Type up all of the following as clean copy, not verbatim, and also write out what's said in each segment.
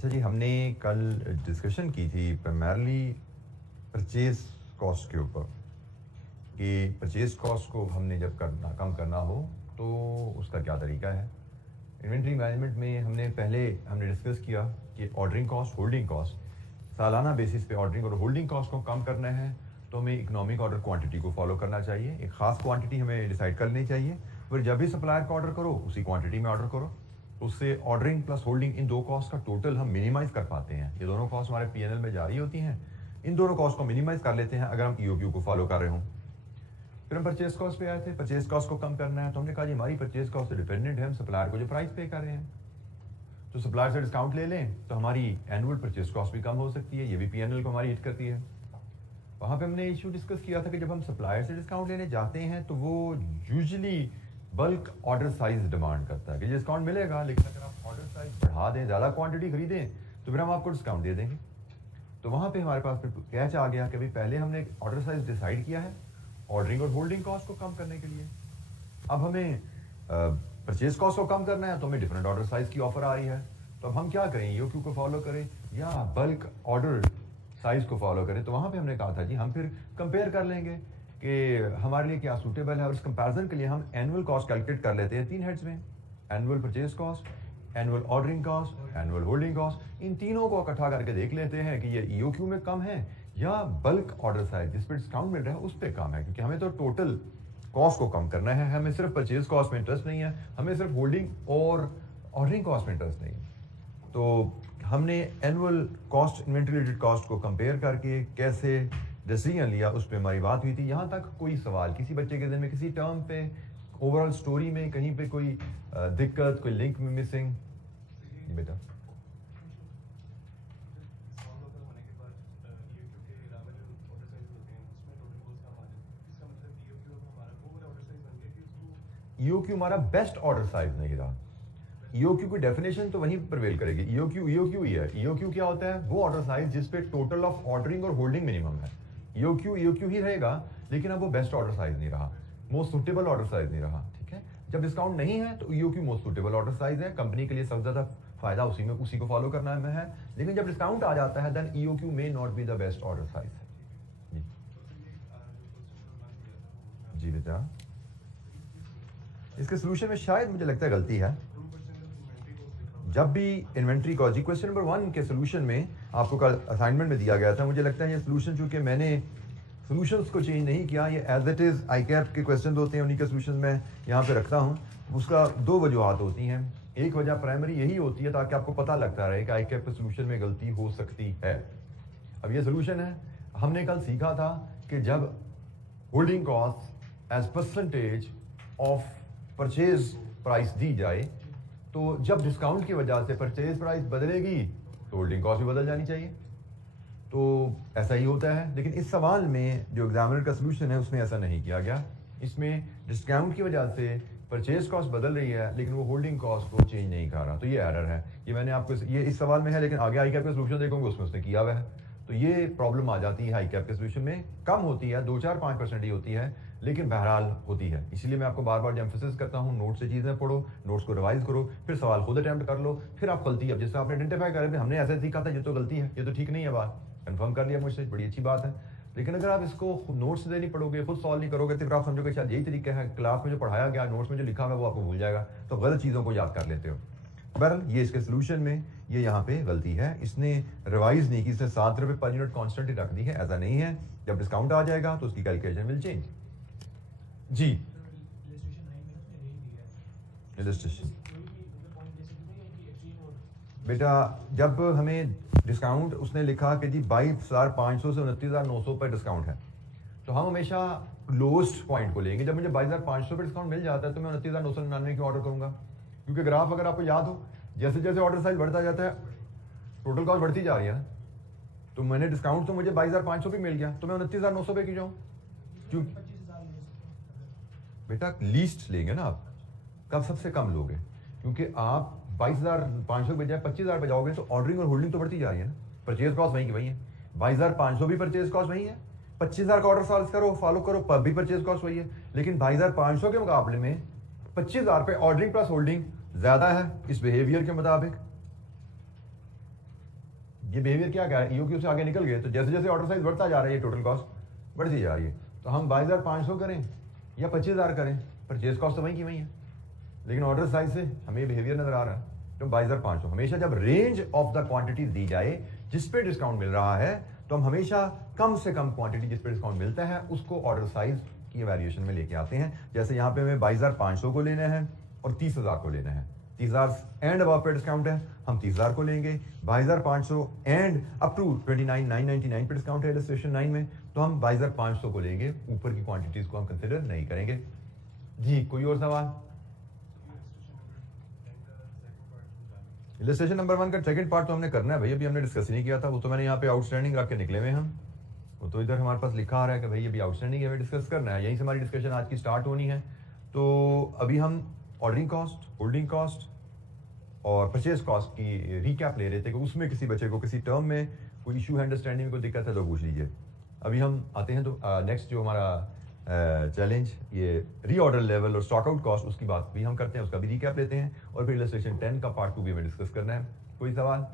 अच्छा जी, हमने कल डिस्कशन की थी प्राइमरली परचेज कॉस्ट के ऊपर कि परचेज कॉस्ट को हमने जब कम करना हो तो उसका क्या तरीका है। इन्वेंट्री मैनेजमेंट में हमने डिस्कस किया कि ऑर्डरिंग कॉस्ट, होल्डिंग कॉस्ट, सालाना बेसिस पे ऑर्डरिंग और होल्डिंग कॉस्ट को कम करना है तो हमें इकोनॉमिक ऑर्डर क्वांटिटी को फॉलो करना चाहिए। एक ख़ास क्वांटिटी हमें डिसाइड कर लेनी चाहिए, फिर जब भी सप्लायर का ऑर्डर करो उसी क्वांटिटी में ऑर्डर करो। उससे ऑर्डरिंग प्लस होल्डिंग इन दो कॉस्ट का टोटल हम मिनिमाइज कर पाते हैं। ये दोनों कॉस्ट हमारे पीएनएल में जारी होती हैं, इन दोनों कॉस्ट को मिनिमाइज कर लेते हैं अगर हम ईओक्यू को फॉलो कर रहे हों। फिर हम परचेज कॉस्ट पे आए थे, परचेज कॉस्ट को कम करना है तो हमने कहा जी हमारी परचेज कॉस्ट से डिपेंडेंट है हम सप्लायर को जो प्राइस पे कर रहे हैं, तो सप्लायर से डिस्काउंट ले लें तो हमारी एनुअल परचेज कॉस्ट भी कम हो सकती है, ये भी पीएनएल को हमारी हिट करती है। वहाँ पे हमने इशू डिस्कस किया था कि जब हम सप्लायर से डिस्काउंट लेने जाते हैं तो वो usually bulk order size demand करता है कि डिस्काउंट मिलेगा, लेकिन अगर आप ऑर्डर साइज बढ़ा दें, ज़्यादा क्वांटिटी खरीदें तो फिर हम आपको डिस्काउंट दे देंगे। तो वहाँ पे हमारे पास फिर कैच आ गया कि भाई पहले हमने ऑर्डर साइज डिसाइड किया है ऑर्डरिंग और होल्डिंग कॉस्ट को कम करने के लिए, अब हमें परचेज कॉस्ट को कम करना है तो हमें डिफरेंट ऑर्डर साइज की ऑफर आ रही है। तो अब हम क्या करें, ईओक्यू को फॉलो करें या बल्क ऑर्डर साइज को फॉलो करें। तो वहाँ पे हमने कहा था जी हम फिर कंपेयर कर लेंगे कि हमारे लिए क्या सूटेबल है, और इस कंपैरिजन के लिए हम एनुअल कॉस्ट कैलकुलेट कर लेते हैं 3 हेड्स में, annual purchase cost, annual ordering cost, annual holding cost. इन तीनों को इकट्ठा करके देख लेते हैं कि ये ईओक्यू में कम है या बल्क ऑर्डर साइज जिस पर डिस्काउंट मिल रहा है उस पर कम है, क्योंकि हमें तो टोटल कॉस्ट को कम करना है। हमें सिर्फ परचेज कॉस्ट में इंटरेस्ट नहीं है, हमें सिर्फ होल्डिंग और ऑर्डरिंग कॉस्ट में इंटरेस्ट नहीं है। तो हमने annual cost, inventory related cost को कंपेयर करके कैसे डिसीजन लिया उस पर हमारी बात हुई थी। यहाँ तक कोई सवाल किसी बच्चे के दिन में, किसी टर्म पे, ओवरऑल स्टोरी में कहीं पे कोई दिक्कत, कोई लिंक में मिसिंग? बेटा ईओक्यू हमारा बेस्ट ऑर्डर साइज नहीं रहा। ईओक्यू की डेफिनेशन तो वहीं प्रिवेल करेगी, ईओक्यू ईओक्यू ही है। ईओक्यू क्या होता है, वो ऑर्डर साइज जिस पे टोटल ऑफ ऑर्डरिंग और होल्डिंग मिनिमम है। ईओक्यू ईओक्यू ही रहेगा, लेकिन अब वो बेस्ट ऑर्डर साइज नहीं रहा, मोस्ट सुटेबल ऑर्डर साइज नहीं रहा। ठीक है, जब डिस्काउंट नहीं है तो EOQ most suitable order size है, कंपनी के लिए सबसे ज्यादा फायदा उसी को फॉलो करना है। लेकिन जब डिस्काउंट आ जाता है then EOQ may not be the best order size है। जी बेटा, इसके सोल्यूशन में शायद मुझे लगता है गलती है। जब भी इन्वेंट्री कॉस्ट, जी क्वेश्चन नंबर 1 के सोल्यूशन में आपको कल असाइनमेंट में दिया गया था, मुझे लगता है ये सोल्यूशन, चूंकि मैंने सोल्यूशंस को चेंज नहीं किया, ये एज इट इज़ आईकैप के क्वेश्चन होते हैं, उन्हीं के सोल्यूशन मैं यहाँ पे रखता हूँ। उसका 2 वजूहत होती हैं। एक वजह प्राइमरी यही होती है ताकि आपको पता लगता रहे कि आईकैप के सोल्यूशन में गलती हो सकती है। अब ये सोल्यूशन है, हमने कल सीखा था कि जब holding cost as percentage of purchase price दी जाए तो जब डिस्काउंट की वजह से परचेज प्राइस बदलेगी तो होल्डिंग कॉस्ट भी बदल जानी चाहिए। तो ऐसा ही होता है, लेकिन इस सवाल में जो एग्जामिनर का सोल्यूशन है उसमें ऐसा नहीं किया गया। इसमें डिस्काउंट की वजह से परचेज कॉस्ट बदल रही है लेकिन वो होल्डिंग कॉस्ट को चेंज नहीं कर रहा, तो ये एरर है। ये मैंने आपको, ये इस सवाल में है, लेकिन आगे आई कैप का सोल्यूशन देखोगे उसमें उसने किया हुआ है। तो ये प्रॉब्लम आ जाती है हाई कैप के सोल्यूशन में, कम होती है, 2-4-5% ही होती है, लेकिन बहरहाल होती है। इसीलिए मैं आपको बार बार एम्फेसिस करता हूँ, नोट से चीज़ें पढ़ो, नोट्स को रिवाइज करो, फिर सवाल खुद अटेम्प्ट कर लो, फिर आप गलती, अब जैसे आपने आइडेंटिफाई करें हमने ऐसे सीखा था, ये तो गलती है, ये तो ठीक नहीं है, बात कंफर्म कर लिया मुझसे, बड़ी अच्छी बात है। लेकिन अगर आप इसको नोट्स से नहीं पढ़ोगे, खुद सॉल्व नहीं करोगे, तो फिर आप समझोगे शायद यही तरीका है, क्लास में जो पढ़ाया गया, नोट्स में जो लिखा हुआ वो आपको भूल जाएगा, तो गलत चीज़ों को याद कर लेते हो। बहरहाल ये इसके सोल्यूशन में ये यहाँ पे गलती है, इसने रिवाइज नहीं की, इसने 7 रुपये पर यूनिट कॉन्स्टेंट ही रख दी है। ऐसा नहीं है, जब डिस्काउंट आ जाएगा तो उसकी कैलकुलेशन विल चेंज। जी इलस्ट्रेशन बेटा, जब हमें डिस्काउंट उसने लिखा कि जी 22,500 से 29,900 पर डिस्काउंट है, तो हम हमेशा लोएस्ट पॉइंट को लेंगे। जब मुझे 22,500 पर डिस्काउंट मिल जाता है तो मैं 29,999 की ऑर्डर करूंगा, क्योंकि ग्राफ अगर आपको याद हो, जैसे जैसे ऑर्डर साइज बढ़ता जाता है टोटल कॉस्ट बढ़ती जा रही है ना। तो मैंने डिस्काउंट तो मुझे 22,500 पे मिल गया, तो मैं 29,900 पे क्यों जाऊँ? क्यों बेटा, लीस्ट लेंगे ना आप, कब सबसे कम लोगे, क्योंकि आप 22,500 पे जाए 25,000 पे जाओगे तो ऑर्डरिंग और होल्डिंग तो बढ़ती जा रही है ना, परचेज कॉस्ट वहीं की वही है। 22,500 भी परचेज कॉस्ट वही है, 25,000 का ऑर्डर साल्व करो, फॉलो करो, पर भी परचेज कॉस्ट वही है। लेकिन 22,500 के मुकाबले में 25,000 पे ऑर्डरिंग प्लस होल्डिंग ज्यादा है इस बिहेवियर के मुताबिक। ये बिहेवियर क्या है, EOQ से आगे निकल गए, तो जैसे जैसे ऑर्डर साइज बढ़ता जा रहा है, टोटल कॉस्ट बढ़ती जा रही है। तो हम 22,500 करें या 25,000 करें, परचेज कॉस्ट तो वहीं की वहीं है, लेकिन ऑर्डर साइज से हमें बिहेवियर नजर आ रहा है। तो 22,500 हमेशा जब रेंज ऑफ द क्वांटिटी दी जाए जिस पे डिस्काउंट मिल रहा है, तो हम हमेशा कम से कम क्वांटिटी जिस पे डिस्काउंट मिलता है उसको ऑर्डर साइज की वैल्यूएशन में लेके आते हैं। जैसे यहाँ पे हमें 22,500 को लेना है और 30,000 को लेना है, 30,000 एंड अबव पे डिस्काउंट है, हम 30,000 को लेंगे। 22,500 एंड अप टू 29,999 पे डिस्काउंट है इलस्ट्रेशन 9 में, तो हम 22,500 को लेंगे, ऊपर की क्वांटिटीज को हम कंसिडर नहीं करेंगे। जी कोई और सवाल? इलस्ट्रेशन नंबर 1 का सेकंड पार्ट तो हमने करना है भाई, अभी हमने डिस्कस नहीं किया था, वो तो मैंने यहाँ पे आउटस्टैंडिंग रख के निकले हुए हम, वो तो इधर हमारे पास लिखा आ रहा है कि भाई अभी आउटस्टैंडिंग है, हमें डिस्कस करना है, यहीं से हमारी डिस्कशन आज की स्टार्ट होनी है। तो अभी हम ऑर्डरिंग कॉस्ट, होल्डिंग कॉस्ट और परचेज कॉस्ट की रिकैप ले रहे थे कि उसमें किसी बच्चे को किसी टर्म में कोई इशू है, अंडरस्टैंडिंग में कोई दिक्कत है तो पूछ लीजिए। अभी हम आते हैं तो नेक्स्ट जो हमारा चैलेंज ये रीऑर्डर लेवल और स्टॉक आउट कॉस्ट, उसकी बात भी हम करते हैं, उसका भी रिकैप लेते हैं, और फिर इलस्ट्रेशन 10 का पार्ट 2 भी हमें डिस्कस करना है। कोई सवाल?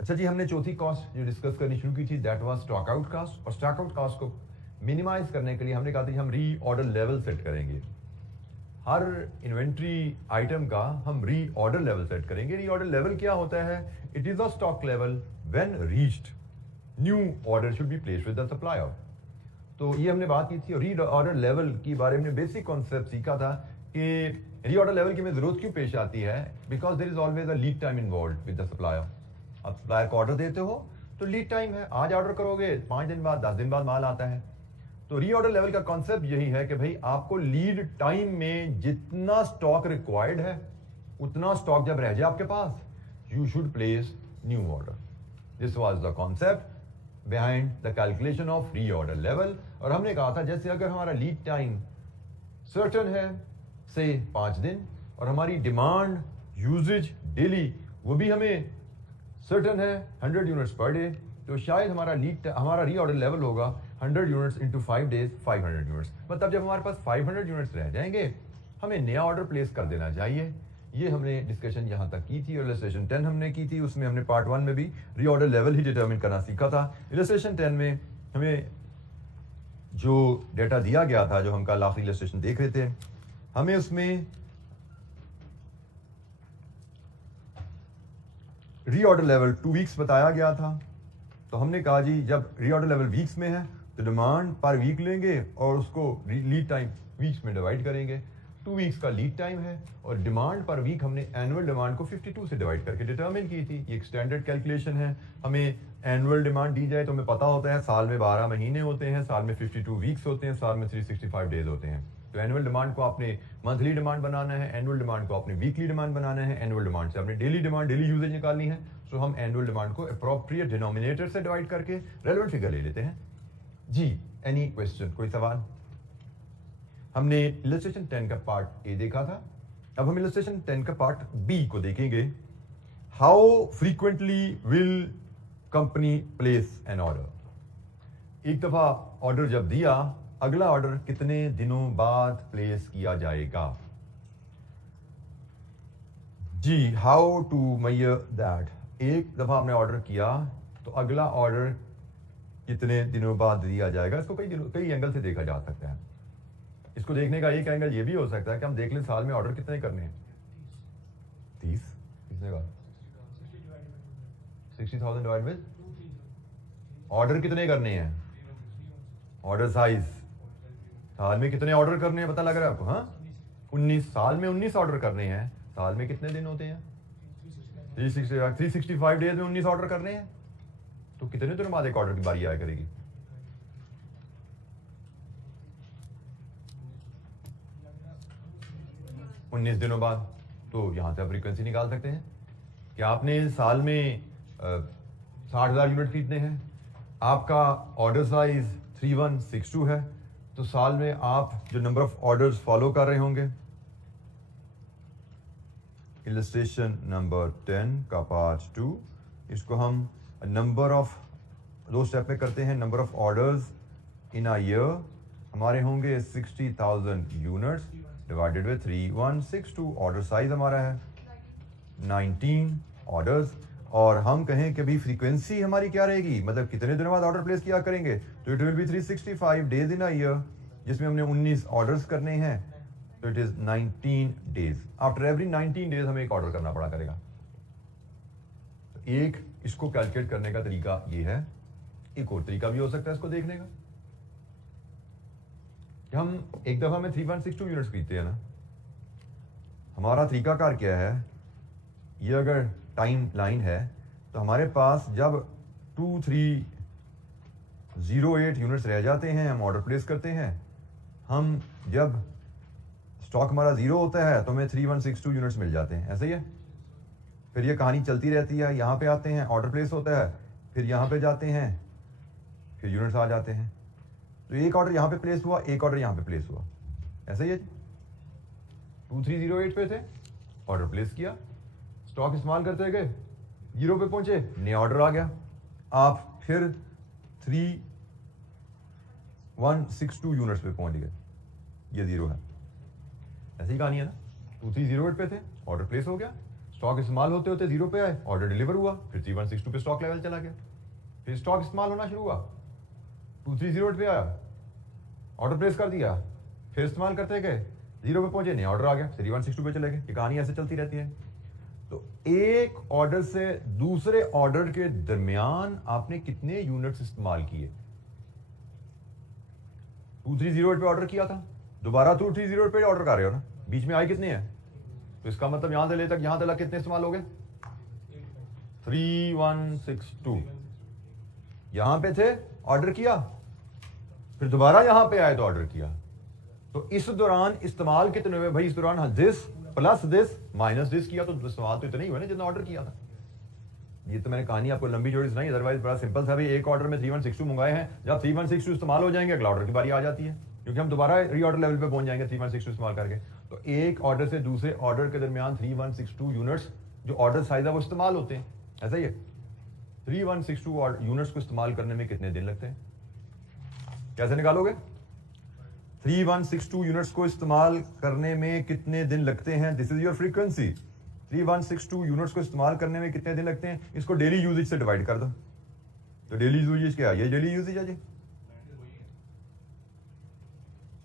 अच्छा जी, हमने चौथी कॉस्ट जो डिस्कस करनी शुरू की थी that was stock out cost, और स्टॉक आउट कॉस्ट को मिनिमाइज करने के लिए हमने कहा था कि हम रीऑर्डर लेवल सेट करेंगे, हर इन्वेंट्री आइटम का हम रीऑर्डर लेवल सेट करेंगे। रीऑर्डर लेवल क्या होता है? It is a stock level when reached new order should be placed with the supplier. तो ये हमने बात की थी, और रीऑर्डर लेवल की बारे में बेसिक कॉन्सेप्ट सीखा था कि रीऑर्डर लेवल की में जरूरत क्यों पेश आती है, because there is always a lead time involved with the supplier. अब सप्लायर को ऑर्डर देते हो तो लीड टाइम है, आज ऑर्डर करोगे 5 दिन बाद 10 दिन बाद माल आता है। तो रीऑर्डर लेवल का कॉन्सेप्ट यही है कि भाई आपको लीड टाइम में जितना स्टॉक रिक्वायर्ड है उतना स्टॉक जब रह जाए आपके पास, you should place new order. This was the concept behind the calculation of reorder level. और हमने कहा था जैसे अगर हमारा लीड टाइम सर्टेन है से 5 दिन, और हमारी डिमांड यूजेज डेली वो भी हमें सर्टेन है 100 यूनिट्स पर डे, तो शायद हमारा रीऑर्डर लेवल होगा 100 यूनिट्स इंटू 5 डेज 500 यूनिट्स। मतलब जब हमारे पास 500 यूनिट्स रह जाएंगे हमें नया ऑर्डर प्लेस कर देना चाहिए। ये हमने डिस्कशन यहाँ तक की थी, और इलस्ट्रेशन 10 हमने की थी, उसमें हमने पार्ट 1 में भी रीऑर्डर लेवल ही डिटरमिन करना सीखा था। इलस्ट्रेशन 10 में हमें जो डेटा दिया गया था, जो हम कल आखिरी इलस्ट्रेशन देख रहे थे, हमें उसमें रीऑर्डर लेवल 2 वीक्स बताया गया था। तो हमने कहा जी जब रीऑर्डर लेवल वीक्स में है तो डिमांड पर वीक लेंगे और उसको लीड टाइम वीक्स में डिवाइड करेंगे। 2 वीक्स का लीड टाइम है, और डिमांड पर वीक हमने एनुअल डिमांड को 52 से डिवाइड करके डिटरमिन की थी। ये एक स्टैंडर्ड कैलकुलेशन है। हमें एनुअल डिमांड दी जाए तो हमें पता होता है साल में 12 महीने होते हैं, साल में 52 वीक्स होते हैं, साल में 365 डेज होते हैं। तो एनुअल डिमांड को आपने मंथली डिमांड बनाना है, एनुअल डिमांड को आपने वीकली डिमांड बनाना है, एनुअल डिमांड से आपने डेली डिमांड, डेली यूजेज निकालनी है। तो हम एनुअल डिमांड को अप्रोप्रिएट डिनोमिनेटर से डिवाइड करके रेलेवेंट फिगर ले लेते हैं। जी एनी क्वेश्चन, कोई सवाल? हमने इलस्ट्रेशन 10 का पार्ट ए देखा था, अब हम इलस्ट्रेशन 10 का पार्ट बी को देखेंगे। How frequently will company place N order? एक दफा ऑर्डर जब दिया, अगला ऑर्डर कितने दिनों बाद प्लेस किया जाएगा? जी हाउ टू मेजर दैट? एक दफा आपने ऑर्डर किया तो अगला ऑर्डर कितने दिनों बाद दिया जाएगा? इसको कई एंगल से देखा जा सकता है। इसको देखने का एक एंगल ये भी हो सकता है कि हम देख लें साल में ऑर्डर कितने करने हैं। 30 कितने का? 60,000 डिवाइड विद ऑर्डर कितने करने हैं? ऑर्डर साइज साल में कितने ऑर्डर करने हैं पता लग रहा है आपको? हाँ 19 साल में 19 ऑर्डर करने हैं। साल में कितने दिन होते हैं? 365 डेज में 19 ऑर्डर करने हैं। तो कितने दिनों बाद एक ऑर्डर की बारी आया करेगी? उन्नीस दिनों बाद। तो यहां से आप फ्रीक्वेंसी निकाल सकते हैं कि आपने साल में 60,000 यूनिट खरीदने हैं, आपका ऑर्डर साइज 3162 है, तो साल में आप जो नंबर ऑफ ऑर्डर्स फॉलो कर रहे होंगे, इलस्ट्रेशन नंबर 10 का पार्ट 2, इसको हम नंबर ऑफ 2 स्टेप में करते हैं। Number of orders in a year हमारे होंगे 60,000 units divided with 3162। Order size हमारा है 19 ऑर्डर्स। और हम कहें कि भाई फ्रीक्वेंसी हमारी क्या रहेगी, मतलब कितने दिनों बाद ऑर्डर प्लेस किया करेंगे, तो it will be 365 days in a year, जिसमें हमने 19 ऑर्डर्स करने हैं, तो it is 19 days. After every 19 days हमें एक ऑर्डर करना पड़ा करेगा। तो एक इसको कैलकुलेट करने का तरीका ये है। एक और तरीका भी हो सकता है इसको देखने का, कि हम एक दफा में 3162 यूनिट्स खरीदते हैं ना, हमारा तरीकाकार क्या है, ये अगर टाइम लाइन है तो हमारे पास जब 2308 यूनिट्स रह जाते हैं हम ऑर्डर प्लेस करते हैं। हम जब स्टॉक हमारा जीरो होता है तो हमें 3162 यूनिट्स मिल जाते हैं, ऐसे ही है। फिर ये कहानी चलती रहती है, यहाँ पे आते हैं ऑर्डर प्लेस होता है, फिर यहाँ पे जाते हैं, फिर यूनिट्स आ जाते हैं। तो एक ऑर्डर यहाँ पे प्लेस हुआ, एक ऑर्डर यहाँ पे प्लेस हुआ, ऐसे ही है। 2308 पे थे, ऑर्डर प्लेस किया, स्टॉक इस्तेमाल करते गए, जीरो पे पहुंचे, नया ऑर्डर आ गया, आप फिर 3162 यूनिट्स पे पहुंच गए, ये जीरो है। ऐसी ही कहानी है ना, 2308 पे थे, ऑर्डर प्लेस हो गया, स्टॉक इस्तेमाल होते होते जीरो पे आए, ऑर्डर डिलीवर हुआ, फिर 3162 पे स्टॉक लेवल चला गया, फिर स्टॉक इस्तेमाल होना शुरू हुआ, 2308 पे आया, ऑर्डर प्लेस कर दिया, फिर इस्तेमाल करते गए, जीरो पे पहुंचे, नया ऑर्डर आ गया, 3162 पे चले गए। ये कहानी ऐसे चलती रहती है। तो एक ऑर्डर से दूसरे ऑर्डर के दरमियान आपने कितने यूनिट्स इस्तेमाल किए। 2308 पे ऑर्डर किया था, दोबारा 2308 पे ऑर्डर कर रहे हो ना, बीच में आए कितने हैं, तो इसका मतलब यहां से ले तक यहां तक कितने इस्तेमाल हो गए, 3162। यहां पे थे, ऑर्डर किया, फिर दोबारा यहां पे आए तो ऑर्डर किया। तो इस दौरान इस्तेमाल कितने हुए भाई, इस दौरान this plus this minus this किया, तो इस्तेमाल तो इतना ही हुआ ना जितना ऑर्डर किया था। ये तो मैंने कहानी आपको लंबी चौड़ी सुनाई, अदरवाइज बड़ा सिंपल था भाई। एक ऑर्डर में 3162 मंगाए हैं, जब 3162 इस्तेमाल हो जाएंगे अगला ऑर्डर की बारी आ जाती है, क्योंकि हम दोबारा रीऑर्डर लेवल पे पहुंच जाएंगे 3162 इस्तेमाल करके। तो एक ऑर्डर से दूसरे ऑर्डर के दरमियान 3162 यूनिट्स जो ऑर्डर साइज है वो इस्तेमाल होते हैं, ऐसा ही है। 3162 यूनिट्स को इस्तेमाल करने में कितने दिन लगते हैं, कैसे निकालोगे। 3162 यूनिट्स को इस्तेमाल करने में कितने दिन लगते हैं, this is your frequency. 3162 units को इस्तेमाल करने में कितने दिन लगते हैं, इसको डेली यूजेज से डिवाइड कर दो। तो डेली यूजेज क्या है, ये डेली यूजेज है जी,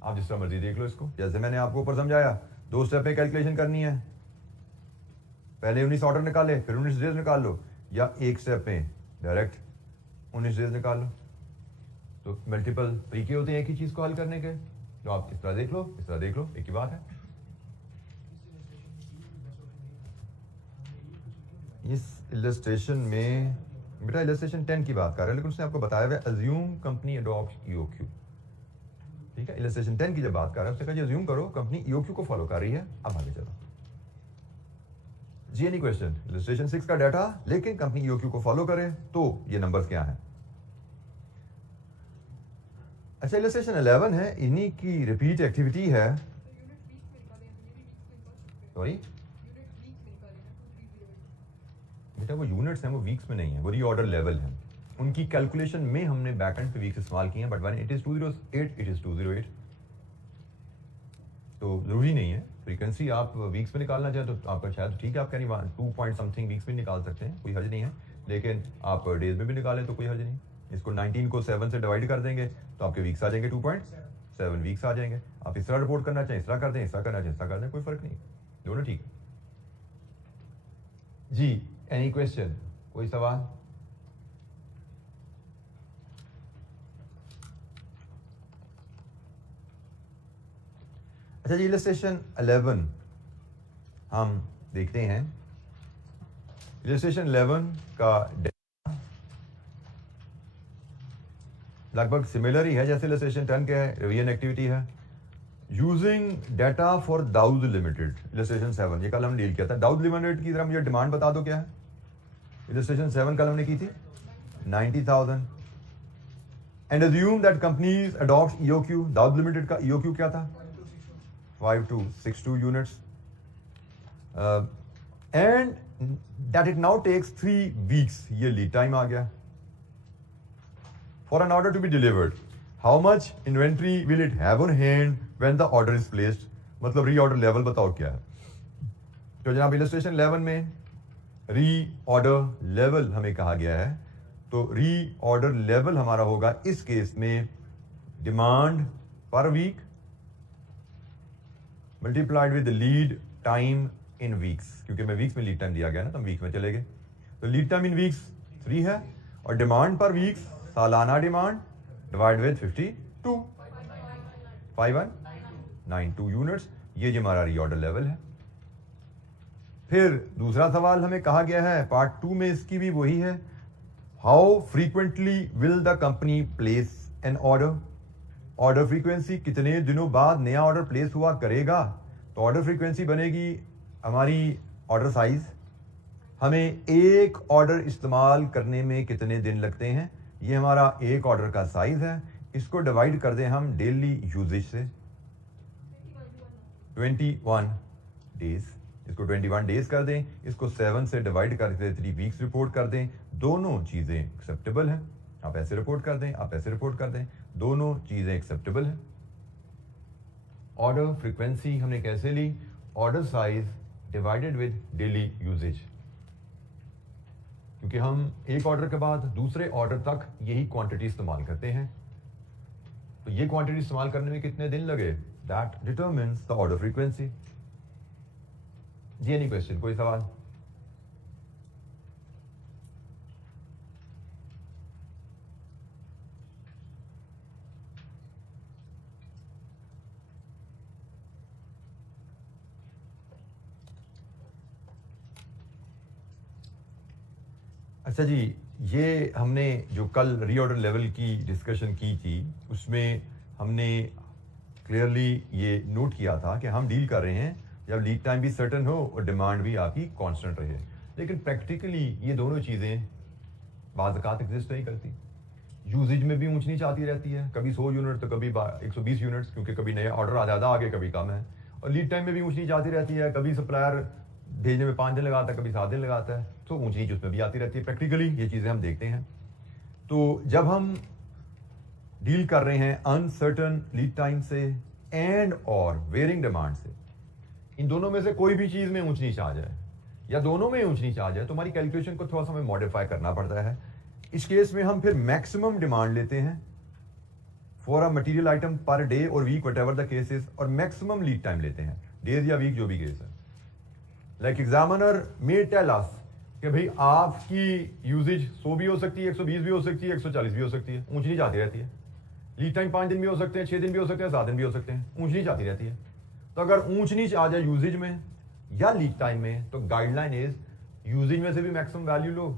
आप जिस तरह मर्जी देख लो इसको। जैसे मैंने आपको ऊपर समझाया, 2 स्टेप में कैलकुलेशन करनी है, पहले 19 ऑर्डर निकाले, फिर 19 डेज निकाल लो, या एक स्टेप में डायरेक्ट 19 डेज निकाल लो। तो मल्टीपल तरीके होते हैं एक ही चीज को हल करने के, तो आप इस तरह देख लो, इस तरह देख लो, एक ही बात है। इस इलस्ट्रेशन में बेटा इलस्ट्रेशन 10 की बात कर रहे हैं, लेकिन उसने आपको बताया हुआ अज्यूम कंपनी अडॉप्ट ईओक्यू, ठीक है। इलस्ट्रेशन 10 की जब बात कर रहा है उसने कहा अज्यूम करो कंपनी ईओक्यू को फॉलो कर रही है। अब आगे चलो जी, एनी क्वेश्चन। इलस्ट्रेशन 6 का डाटा, लेकिन कंपनी ईओक्यू को फॉलो करे तो ये नंबर्स क्या है। अच्छा, इलस्ट्रेशन 11 है, इन्हीं की रिपीट एक्टिविटी है। सॉरी बेटा, वो यूनिट्स हैं, वो वीक्स में नहीं है, वो रीऑर्डर लेवल है। उनकी कैलकुलेशन में हमने बैकएंड पे वीक्स इस्तेमाल किए हैं, but when it is 208 it is 208। तो जरूरी नहीं है फ्रीक्वेंसी आप वीक्स में निकालना चाहें तो आपका शायद ठीक है, आप कह रही 2 पॉइंट समथिंग वीक्स में निकाल सकते हैं, कोई हर्ज नहीं है। लेकिन आप डेज में भी निकालें तो कोई हर्ज नहीं। इसको 19 को 7 से डिवाइड कर देंगे तो आपके वीक्स आ जाएंगे, 2.7 वीक्स आ जाएंगे। आप इस तरह रिपोर्ट करना चाहें इस तरह कर दें, इस तरह करना चाहें इस तरह कर दें, कोई फर्क नहीं, दोनों ठीक है जी। एनी क्वेश्चन, कोई सवाल। अच्छा जी, इलस्ट्रेशन 11 हम देखते हैं। इलस्ट्रेशन 11 का लगभग सिमिलर ही है जैसे इलस्ट्रेशन 10 के है, रिवीजन एक्टिविटी है। Using data for Dawood limited, illustration 7, ये कल हम डील किया था। दाऊद लिमिटेड की तरह मुझे डिमांड बता दो क्या है। इलस्ट्रेशन 7 कल हमने की थी 90,000 and assume that companies adopt EOQ. Dawood limited का ईओक्यू क्या था, 5262 units, and that it now takes 3 weeks, ये लीड टाइम आ गया for an order to be delivered. How much inventory will it have on hand when the order is placed? मतलब reorder level बताओ क्या है। तो जनाब इलस्ट्रेशन 11 में रीऑर्डर लेवल हमें कहा गया है, तो रीऑर्डर लेवल हमारा होगा इस केस में डिमांड पर week multiplied with lead time in weeks, क्योंकि मैं वीक्स में लीड टाइम दिया गया ना, तो हम वीक में चले गए। तो लीड टाइम इन वीक्स 3 है और डिमांड पर वीक्स सालाना डिमांड डिवाइड विद 52 5192 यूनिट्स, ये जो हमारा रीऑर्डर लेवल है। फिर दूसरा सवाल हमें कहा गया है पार्ट 2 में, इसकी भी वही है, how frequently will the company place N order. Order frequency कितने दिनों बाद नया ऑर्डर प्लेस हुआ करेगा, तो ऑर्डर फ्रीक्वेंसी बनेगी हमारी ऑर्डर साइज, हमें एक ऑर्डर इस्तेमाल करने में कितने दिन लगते हैं, ये हमारा एक ऑर्डर का साइज है। इसको डिवाइड कर दें हम डेली यूजेज से, 21 डेज, इसको 21 डेज कर दें, इसको 7 से डिवाइड करके 3 वीक्स रिपोर्ट कर दें, दोनों चीज़ें एक्सेप्टेबल हैं। आप ऐसे रिपोर्ट कर दें, आप ऐसे रिपोर्ट कर दें, दोनों चीज़ें एक्सेप्टेबल हैं। ऑर्डर फ्रीक्वेंसी हमने कैसे ली, order size divided with daily usage, क्योंकि हम एक ऑर्डर के बाद दूसरे ऑर्डर तक यही क्वांटिटी इस्तेमाल करते हैं, तो ये क्वांटिटी इस्तेमाल करने में कितने दिन लगे, that determines the order frequency. जी एनी क्वेश्चन, कोई सवाल? अच्छा जी, ये हमने जो कल रीऑर्डर लेवल की डिस्कशन की थी उसमें हमने क्लियरली ये नोट किया था कि हम डील कर रहे हैं जब लीड टाइम भी सर्टन हो और डिमांड भी आपकी कांस्टेंट रहे, लेकिन प्रैक्टिकली ये दोनों चीज़ें बाज़ औक़ात एग्जिस्ट नहीं करती। यूजेज में भी ऊंच नीच आती रहती है, कभी 100 यूनिट तो कभी 120 यूनिट्स, क्योंकि कभी नया ऑर्डर ज़्यादा आगे कभी कम है, और लीड टाइम में भी ऊंच नीच आती रहती है, कभी सप्लायर भेजने में 5 दिन लगाता है, कभी 7 दिन लगाता है, तो ऊंच नीच उसमें भी आती रहती है। प्रैक्टिकली ये चीज़ें हम देखते हैं। तो जब हम डील कर रहे हैं अनसर्टन लीड टाइम से एंड और वेरिंग डिमांड से, इन दोनों में से कोई भी चीज़ में ऊंच नीच आ जाए या दोनों में ऊंच नीच आ जाए तो हमारी कैलकुलेशन को थोड़ा सा हमें मॉडिफाई करना पड़ता है। इस केस में हम फिर मैक्सिमम डिमांड लेते हैं for a material item per day और week whatever the case is, और मैक्सिमम लीड टाइम लेते हैं, डेज या वीक जो भी केस है। Like examiner may tell us कि भाई आपकी यूजेज 100 भी हो सकती है, 120 भी हो सकती है, 140 भी हो सकती है, ऊंच नीच आती रहती है। लीड टाइम 5 दिन भी हो सकते हैं, 6 दिन भी हो सकते हैं, 7 दिन भी हो सकते हैं, ऊंच नीच आती रहती है। तो अगर ऊंच नीच आ जाए यूजेज में या लीड टाइम में, तो गाइडलाइन इज यूजेज में से भी मैक्सिमम वैल्यू लो,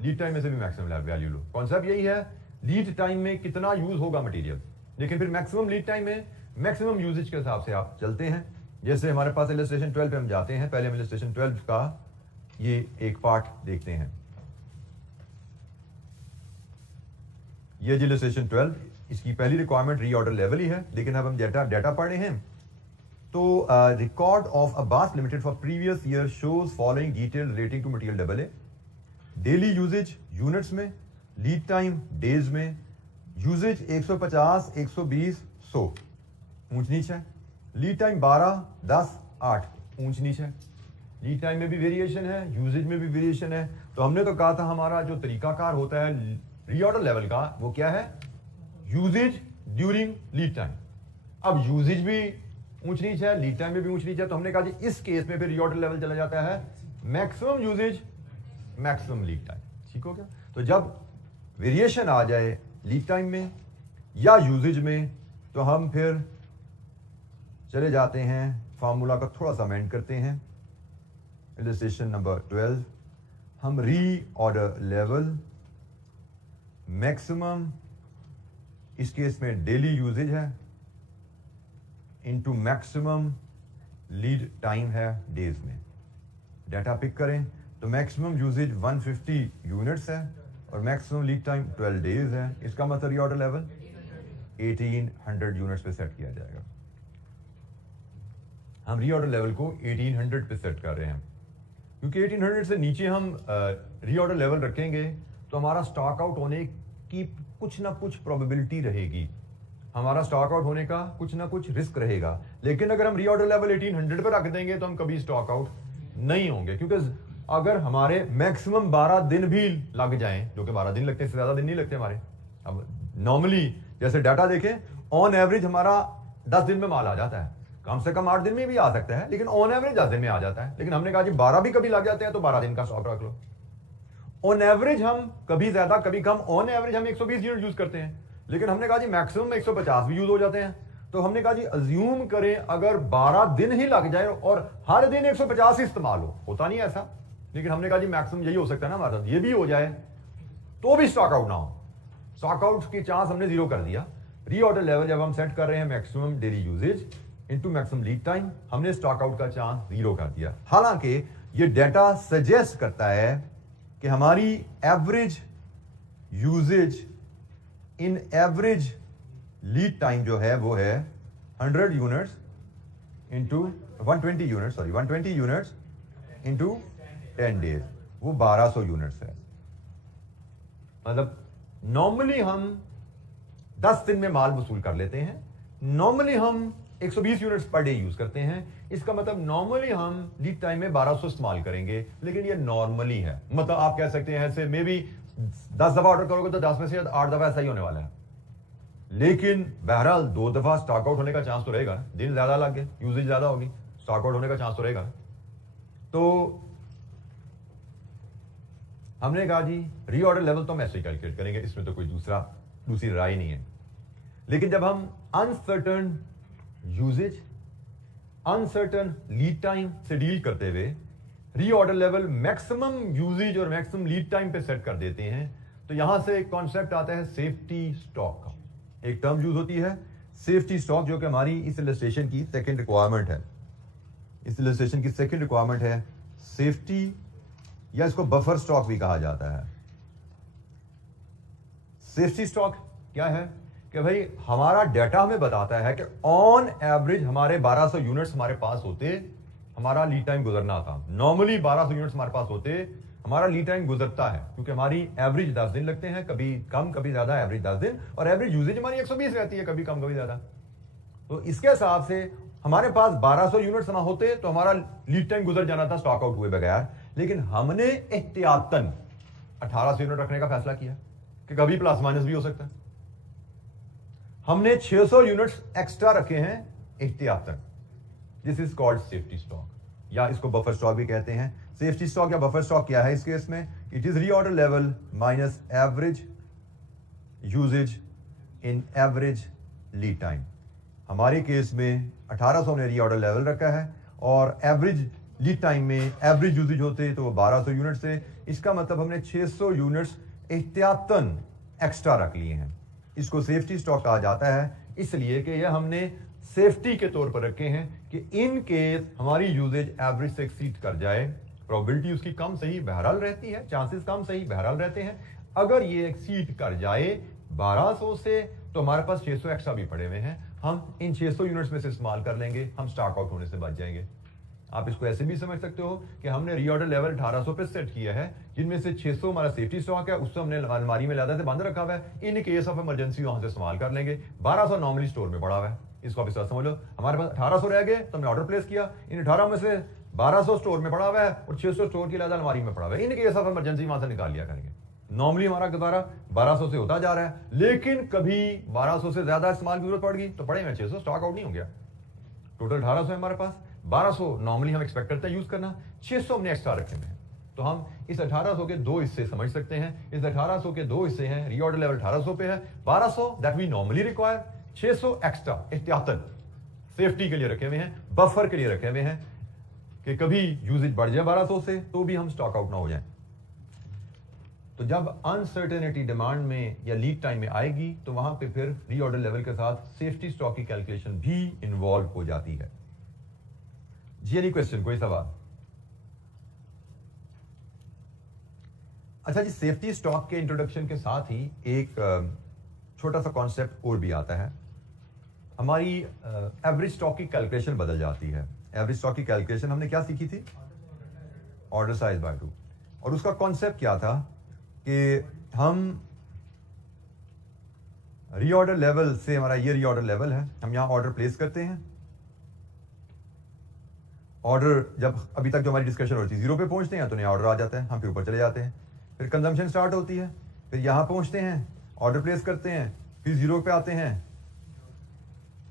लीड टाइम में से भी मैक्सिमम वैल्यू लो। कॉन्सेप्ट यही है, लीड टाइम में कितना यूज होगा मटेरियल, लेकिन फिर मैक्सिमम लीड टाइम में मैक्सिमम यूजेज के हिसाब से आप चलते हैं। जैसे हमारे पास इलस्ट्रेशन 12 पे हम जाते हैं, पहले हम इलस्ट्रेशन 12 का ये एक पार्ट देखते हैं। ये इलस्ट्रेशन 12, इसकी पहली रिक्वायरमेंट रीऑर्डर लेवल ही है, लेकिन अब हम डाटा पढ़ रहे हैं। तो record of Abbas limited for previous year shows following detail relating to material double A. Daily usage units में, लीड टाइम डेज में, यूजेज 150, 120, 100 ऊंच नीच है, लीड टाइम 12, 10, 8 ऊंच नीच है। लीड टाइम में भी वेरिएशन है, यूजेज में भी वेरिएशन है। तो हमने तो कहा था हमारा जो तरीकाकार होता है रीऑर्डर लेवल का, वो क्या है, यूजेज ड्यूरिंग लीड टाइम। अब यूजेज भी ऊंच नीच है, लीड टाइम में भी ऊंच नीच है, तो हमने कहा जी इस केस में फिर रीऑर्डर लेवल चला जाता है maximum usage maximum lead time. ठीक हो गया? तो जब वेरिएशन आ जाए लीड टाइम में या यूजेज में, तो हम फिर चले जाते हैं फार्मूला का थोड़ा सा अमेंड करते हैं। इलस्ट्रेशन नंबर 12, हम रीऑर्डर लेवल मैक्सिमम, इस केस में डेली यूजेज है, इनटू मैक्सिमम लीड टाइम है डेज में। डाटा पिक करें तो मैक्सिमम यूजेज 150 यूनिट्स है और मैक्सिमम लीड टाइम 12 डेज है। इसका मतलब रीऑर्डर लेवल 1800 यूनिट्स पे सेट किया जाएगा। हम रीऑर्डर लेवल को 1800 पे सेट कर रहे हैं, क्योंकि 1800 से नीचे हम रीऑर्डर लेवल रखेंगे तो हमारा स्टॉक आउट होने की कुछ ना कुछ प्रोबेबिलिटी रहेगी, हमारा स्टॉक आउट होने का कुछ ना कुछ रिस्क रहेगा। लेकिन अगर हम रीऑर्डर लेवल 1800 पर रख देंगे तो हम कभी स्टॉक आउट नहीं होंगे, क्योंकि अगर हमारे मैक्सिमम 12 दिन भी लग जाएं, जो कि 12 दिन लगते हैं, इससे ज्यादा दिन नहीं लगते हमारे। अब नॉर्मली जैसे डाटा देखें, ऑन एवरेज हमारा 10 दिन में माल आ जाता है, कम से कम 8 दिन में भी आ सकता है, लेकिन ऑन एवरेज 10 दिन में आ जाता है। लेकिन हमने कहा जी 12 भी कभी लग जाते हैं तो 12 दिन का स्टॉक रख लो। ऑन एवरेज हम कभी ज्यादा कभी कम, ऑन एवरेज हम 120 यूनिट यूज करते हैं, लेकिन हमने कहा जी मैक्सिमम 150 भी यूज हो जाते हैं। तो हमने कहा जी अज्यूम करें अगर 12 दिन ही लग जाए और हर दिन 150 ही इस्तेमाल होता नहीं ऐसा, लेकिन हमने कहा जी मैक्सिमम यही हो सकता है ना हमारे साथ, ये भी हो जाए तो भी स्टॉक आउट ना हो। स्टॉक आउट की चांस हमने जीरो कर दिया। रीऑर्डर लेवल जब हम सेट कर रहे हैं maximum daily usage into maximum lead time, हमने स्टॉक आउट का चांस जीरो कर दिया। हालांकि ये डाटा सजेस्ट करता है कि हमारी average usage in average lead time जो है वो है 100 units into 120 units, sorry 120 units into 10 days, वो 1200 यूनिट्स है। मतलब नॉर्मली हम 10 दिन में माल वसूल कर लेते हैं, नॉर्मली हम 120 यूनिट्स पर डे यूज करते हैं। इसका मतलब नॉर्मली हम लीड टाइम में 1200 इस्तेमाल करेंगे, लेकिन ये नॉर्मली है। मतलब आप कह सकते हैं ऐसे मे भी 10 दफा ऑर्डर करोगे तो 10 में से 8 दफा ऐसा ही होने वाला है, लेकिन बहरहाल 2 दफा स्टॉक आउट होने का चांस तो रहेगा। दिन ज्यादा लग गए, यूजेज ज्यादा होगी, स्टॉक आउट होने का चांस तो रहेगा। तो हमने कहा जी रीऑर्डर लेवल तो हम ऐसे ही कैलकुलेट करेंगे, इसमें तो कोई दूसरी राय नहीं है। लेकिन जब हम uncertain usage, uncertain lead time से डील करते हुए रीऑर्डर लेवल मैक्सिमम यूजेज और मैक्सिमम लीड टाइम पे सेट कर देते हैं, तो यहां से एक कॉन्सेप्ट आता है सेफ्टी स्टॉक का। एक टर्म यूज होती है सेफ्टी स्टॉक, जो कि हमारी इस इलस्ट्रेशन की सेकंड रिक्वायरमेंट है। इस इलस्ट्रेशन की सेकंड रिक्वायरमेंट है सेफ्टी, या इसको बफर स्टॉक भी कहा जाता है। सेफ्टी स्टॉक क्या है कि भाई हमारा डाटा हमें बताता है कि ऑन एवरेज हमारे 1200 यूनिट्स हमारे पास होते हमारा लीड टाइम गुजरना था। नॉर्मली 1200 यूनिट्स हमारे पास होते हमारा लीड टाइम गुजरता है, क्योंकि हमारी एवरेज 10 दिन लगते हैं, कभी कम कभी ज्यादा, एवरेज 10 दिन, और एवरेज यूजेज हमारी 120 रहती है, कभी कम कभी ज्यादा। तो इसके हिसाब से हमारे पास 1200 यूनिट्स ना होते तो हमारा लीड टाइम गुजर जाना था स्टॉक आउट हुए बगैर। लेकिन हमने एहतियातन 1800 यूनिट रखने का फैसला किया कि कभी प्लस माइनस भी हो सकता है। हमने 600 यूनिट्स एक्स्ट्रा रखे हैं एहतियातन। This is called safety stock, या इसको बफर स्टॉक भी कहते हैं। सेफ्टी स्टॉक या बफर स्टॉक क्या है इस केस में? It is reorder level minus average usage in average lead time. हमारे केस में 1800 ने रीऑर्डर लेवल रखा है और एवरेज लीड टाइम में एवरेज यूजेज होते तो वो 1200 यूनिट्स थे। इसका मतलब हमने 600 यूनिट्स एहतियातन एक्स्ट्रा रख लिए हैं। इसको सेफ्टी स्टॉक कहा जाता है, इसलिए कि यह हमने सेफ्टी के तौर पर रखे हैं कि इन केस हमारी यूजेज एवरेज से एक्सीड कर जाए, प्रोबेबिलिटी उसकी कम सही बहरहाल रहती है, चांसेस कम सही बहरहाल रहते हैं। अगर ये एक्सीड कर जाए 1200 से तो हमारे पास 600 एक्स्ट्रा भी पड़े हुए हैं, हम इन 600 यूनिट्स में से इस्तेमाल कर लेंगे, हम स्टॉक आउट होने से बच जाएंगे। आप इसको ऐसे भी समझ सकते हो कि हमने रीऑर्डर लेवल 1800 पे सेट किया है, जिनमें से 600 हमारा सेफ्टी स्टॉक है, उससे हमने अलमारी में ज़्यादा से बंद रखा हुआ है। इन केस ऑफ इमरजेंसी वहां से इस्तेमाल कर लेंगे। 1200 नॉर्मली स्टोर में पड़ा हुआ है, इसको आप इस तरह समझ लो। हमारे पास 1800 रह गए तो हमने ऑर्डर प्लेस किया, इन 18 में से 1200 स्टोर में पड़ा हुआ है और 600 स्टोर की ज़्यादा अलमारी में पड़ा हुआ है। इन केस ऑफ इमरजेंसी वहां से निकाल लिया करेंगे। नॉर्मली हमारा गुजारा 1200 से होता जा रहा है, लेकिन कभी 1200 से ज्यादा इस्तेमाल की जरूरत पड़ गई तो पड़े में 600, स्टॉक आउट नहीं हो गया। टोटल 1800 है हमारे पास, 1200 नॉर्मली हम एक्सपेक्ट करते हैं यूज करना, 600 हमने एक्स्ट्रा रखे हुए हैं। तो हम इस 1800 के दो हिस्से समझ सकते हैं। इस 1800 के दो हिस्से हैं, रीऑर्डर लेवल 1800 पे है, 1200 that we normally require, 600 extra एहतियातन सेफ्टी के लिए रखे हुए हैं, बफर के लिए रखे हुए हैं कि कभी यूजेज बढ़ जाए 1200 से तो भी हम स्टॉक आउट ना हो जाए। तो जब अनसर्टेनिटी डिमांड में या लीड टाइम में आएगी तो वहां पे फिर रीऑर्डर लेवल के साथ सेफ्टी स्टॉक की कैलकुलेशन भी इन्वॉल्व हो जाती है। जी एनी क्वेश्चन, कोई सवाल? अच्छा जी, सेफ्टी स्टॉक के इंट्रोडक्शन के साथ ही एक छोटा सा कॉन्सेप्ट और भी आता है। हमारी एवरेज स्टॉक की कैलकुलेशन बदल जाती है। एवरेज स्टॉक की कैलकुलेशन हमने क्या सीखी थी? Order size by 2। और उसका कॉन्सेप्ट क्या था कि हम रीऑर्डर लेवल से, हमारा ये रीऑर्डर लेवल है, हम यहां ऑर्डर प्लेस करते हैं ऑर्डर जब अभी तक जो हमारी डिस्कशन होती है 0 पे पहुंचते हैं तो नया ऑर्डर आ जाता है, हम फिर ऊपर चले जाते हैं, फिर कंजम्पशन स्टार्ट होती है, फिर यहाँ पहुंचते हैं, ऑर्डर प्लेस करते हैं, फिर 0 पे आते हैं,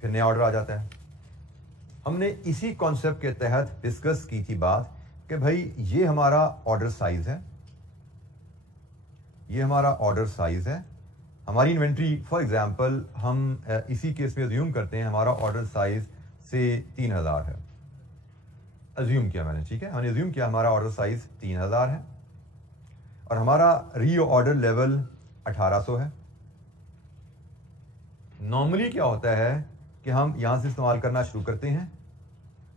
फिर नया ऑर्डर आ जाता है। हमने इसी कॉन्सेप्ट के तहत डिस्कस की थी बात कि भाई ये हमारा ऑर्डर साइज है, ये हमारा ऑर्डर साइज है, हमारी इन्वेंट्री फॉर एग्जांपल हम इसी केस में अज्यूम करते हैं हमारा ऑर्डर साइज से 3000 है, अज्यूम किया मैंने, ठीक है, हमने अज्यूम किया हमारा ऑर्डर साइज 3000 है और हमारा री ऑर्डर लेवल 1800 है। नॉर्मली क्या होता है कि हम यहां से इस्तेमाल करना शुरू करते हैं,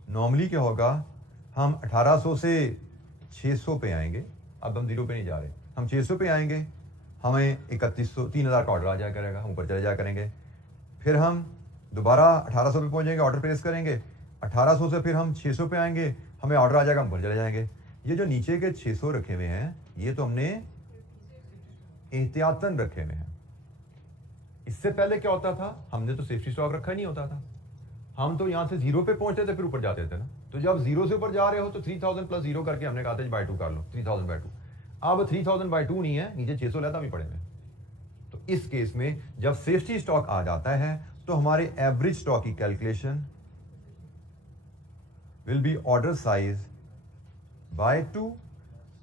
नॉर्मली क्या होगा, हम 1800 से 600 पे आएंगे, अब हम 0 पे नहीं जा रहे, हम 600 पे आएंगे, हमें 3100 3000 का ऑर्डर आ जाया करेगा, हम ऊपर चले जाया करेंगे, फिर हम दोबारा 1800 पे पहुंच जाएंगे, ऑर्डर प्लेस करेंगे, 1800 से फिर हम 600 पे आएंगे, हमें ऑर्डर आ जाएगा, हम ऊपर चले जाएंगे। ये जो नीचे के 600 रखे हुए हैं ये तो हमने एहतियातन रखे हुए हैं। इससे पहले क्या होता था, हमने तो सेफ्टी स्टॉक रखा ही नहीं होता था, हम तो यहां से 0 पे पहुंचते थे फिर ऊपर जाते थे ना, तो जब 0 से ऊपर जा रहे हो तो 3000 प्लस 0 करके हमने कहा था बाय 2 कर लो, 3000 बाय 2। अब 3000 बाय 2 नहीं है, नीचे 600 लेता भी पड़े में। तो इस केस में जब सेफ्टी स्टॉक आ जाता है तो हमारे एवरेज स्टॉक की calculation will be order size by 2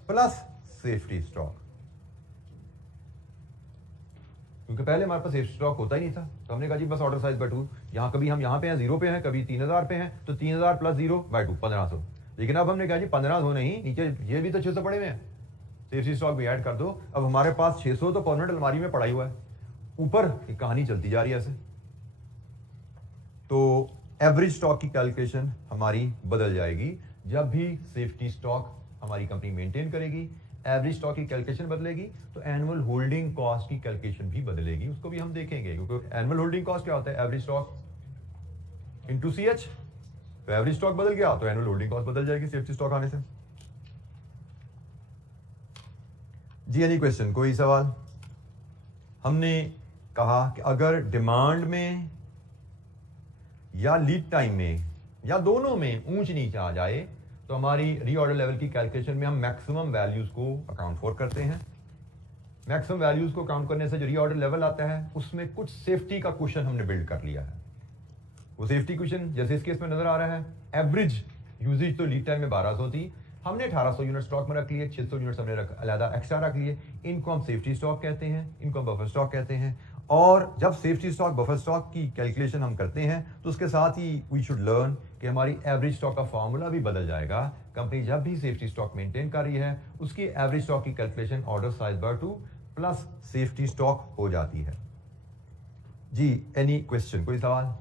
plus safety stock, क्योंकि पहले हमारे पास सेफ्टी स्टॉक होता ही नहीं था, तो हमने कहा जी बस ऑर्डर साइज बाय 2, यहां कभी हम यहां पे हैं 0 पे हैं, कभी 3000 पे हैं, तो 3000 प्लस 0 बाय 2 1500। लेकिन अब हमने कहा जी 1500 नहीं, नीचे ये भी तो 600 पड़े हुए हैं, सेफ्टी स्टॉक भी ऐड कर दो, अब हमारे पास 600 तो परमानेंट अलमारी में पड़ा हुआ है, ऊपर एक कहानी चलती जा रही है ऐसे। तो एवरेज स्टॉक की कैलकुलेशन हमारी बदल जाएगी जब भी सेफ्टी स्टॉक हमारी कंपनी मेंटेन करेगी, एवरेज स्टॉक की कैलकुलेशन बदलेगी तो एनुअल होल्डिंग कॉस्ट की कैलकुलेशन भी बदलेगी, उसको भी हम देखेंगे, क्योंकि एनुअल होल्डिंग कॉस्ट क्या होता है, एवरेज स्टॉक इनटू CH, तो एवरेज स्टॉक बदल गया तो एनुअल होल्डिंग कॉस्ट बदल जाएगी सेफ्टी स्टॉक आने से। जी एनी क्वेश्चन, कोई सवाल? हमने कहा कि अगर डिमांड में या लीड टाइम में या दोनों में ऊंच नीच आ जाए तो हमारी रीऑर्डर लेवल की कैलकुलेशन में हम मैक्सिमम वैल्यूज को अकाउंट फॉर करते हैं। मैक्सिमम वैल्यूज को काउंट करने से जो रीऑर्डर लेवल आता है उसमें कुछ सेफ्टी का क्वेश्चन हमने बिल्ड कर लिया है। वो सेफ्टी क्वेश्चन जैसे इस केस में नजर आ रहा है, एवरेज यूजेज तो लीड टाइम में 1200 थी, हमने 1800 यूनिट स्टॉक में रख लिए, 600 यूनिट्स हमने अलग एक्स्ट्रा रख लिए, इनको हम सेफ्टी स्टॉक कहते हैं, इनको हम बफर स्टॉक कहते हैं। और जब सेफ्टी स्टॉक बफर स्टॉक की कैलकुलेशन हम करते हैं तो उसके साथ ही वी शुड लर्न कि हमारी एवरेज स्टॉक का फॉर्मूला भी बदल जाएगा। कंपनी जब भी सेफ्टी स्टॉक मेंटेन कर रही है उसकी एवरेज स्टॉक की calculation order size by 2 plus safety stock हो जाती है। जी एनी क्वेश्चन, कोई सवाल?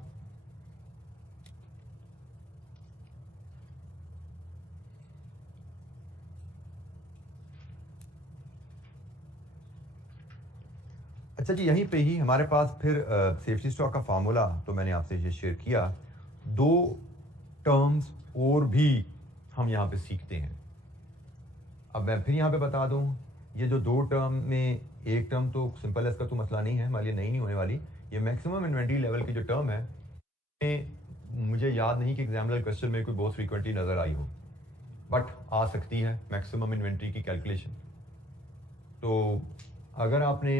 अच्छा जी, यहीं पे ही हमारे पास फिर सेफ्टी स्टॉक का फार्मूला तो मैंने आपसे ये शेयर किया, 2 टर्म्स और भी हम यहाँ पे सीखते हैं। अब मैं फिर यहाँ पे बता दूँ, ये जो 2 टर्म में एक टर्म तो सिंपल एस का तो मसला नहीं है, हमारे लिए नहीं होने वाली। ये मैक्सिमम इन्वेंट्री लेवल की जो टर्म है, मुझे याद नहीं कि एग्जामिनर क्वेश्चन में कोई बहुत फ्रीक्वेंटली नजर आई हो, बट आ सकती है मैक्सिमम इन्वेंट्री की कैलकुलेशन। तो अगर आपने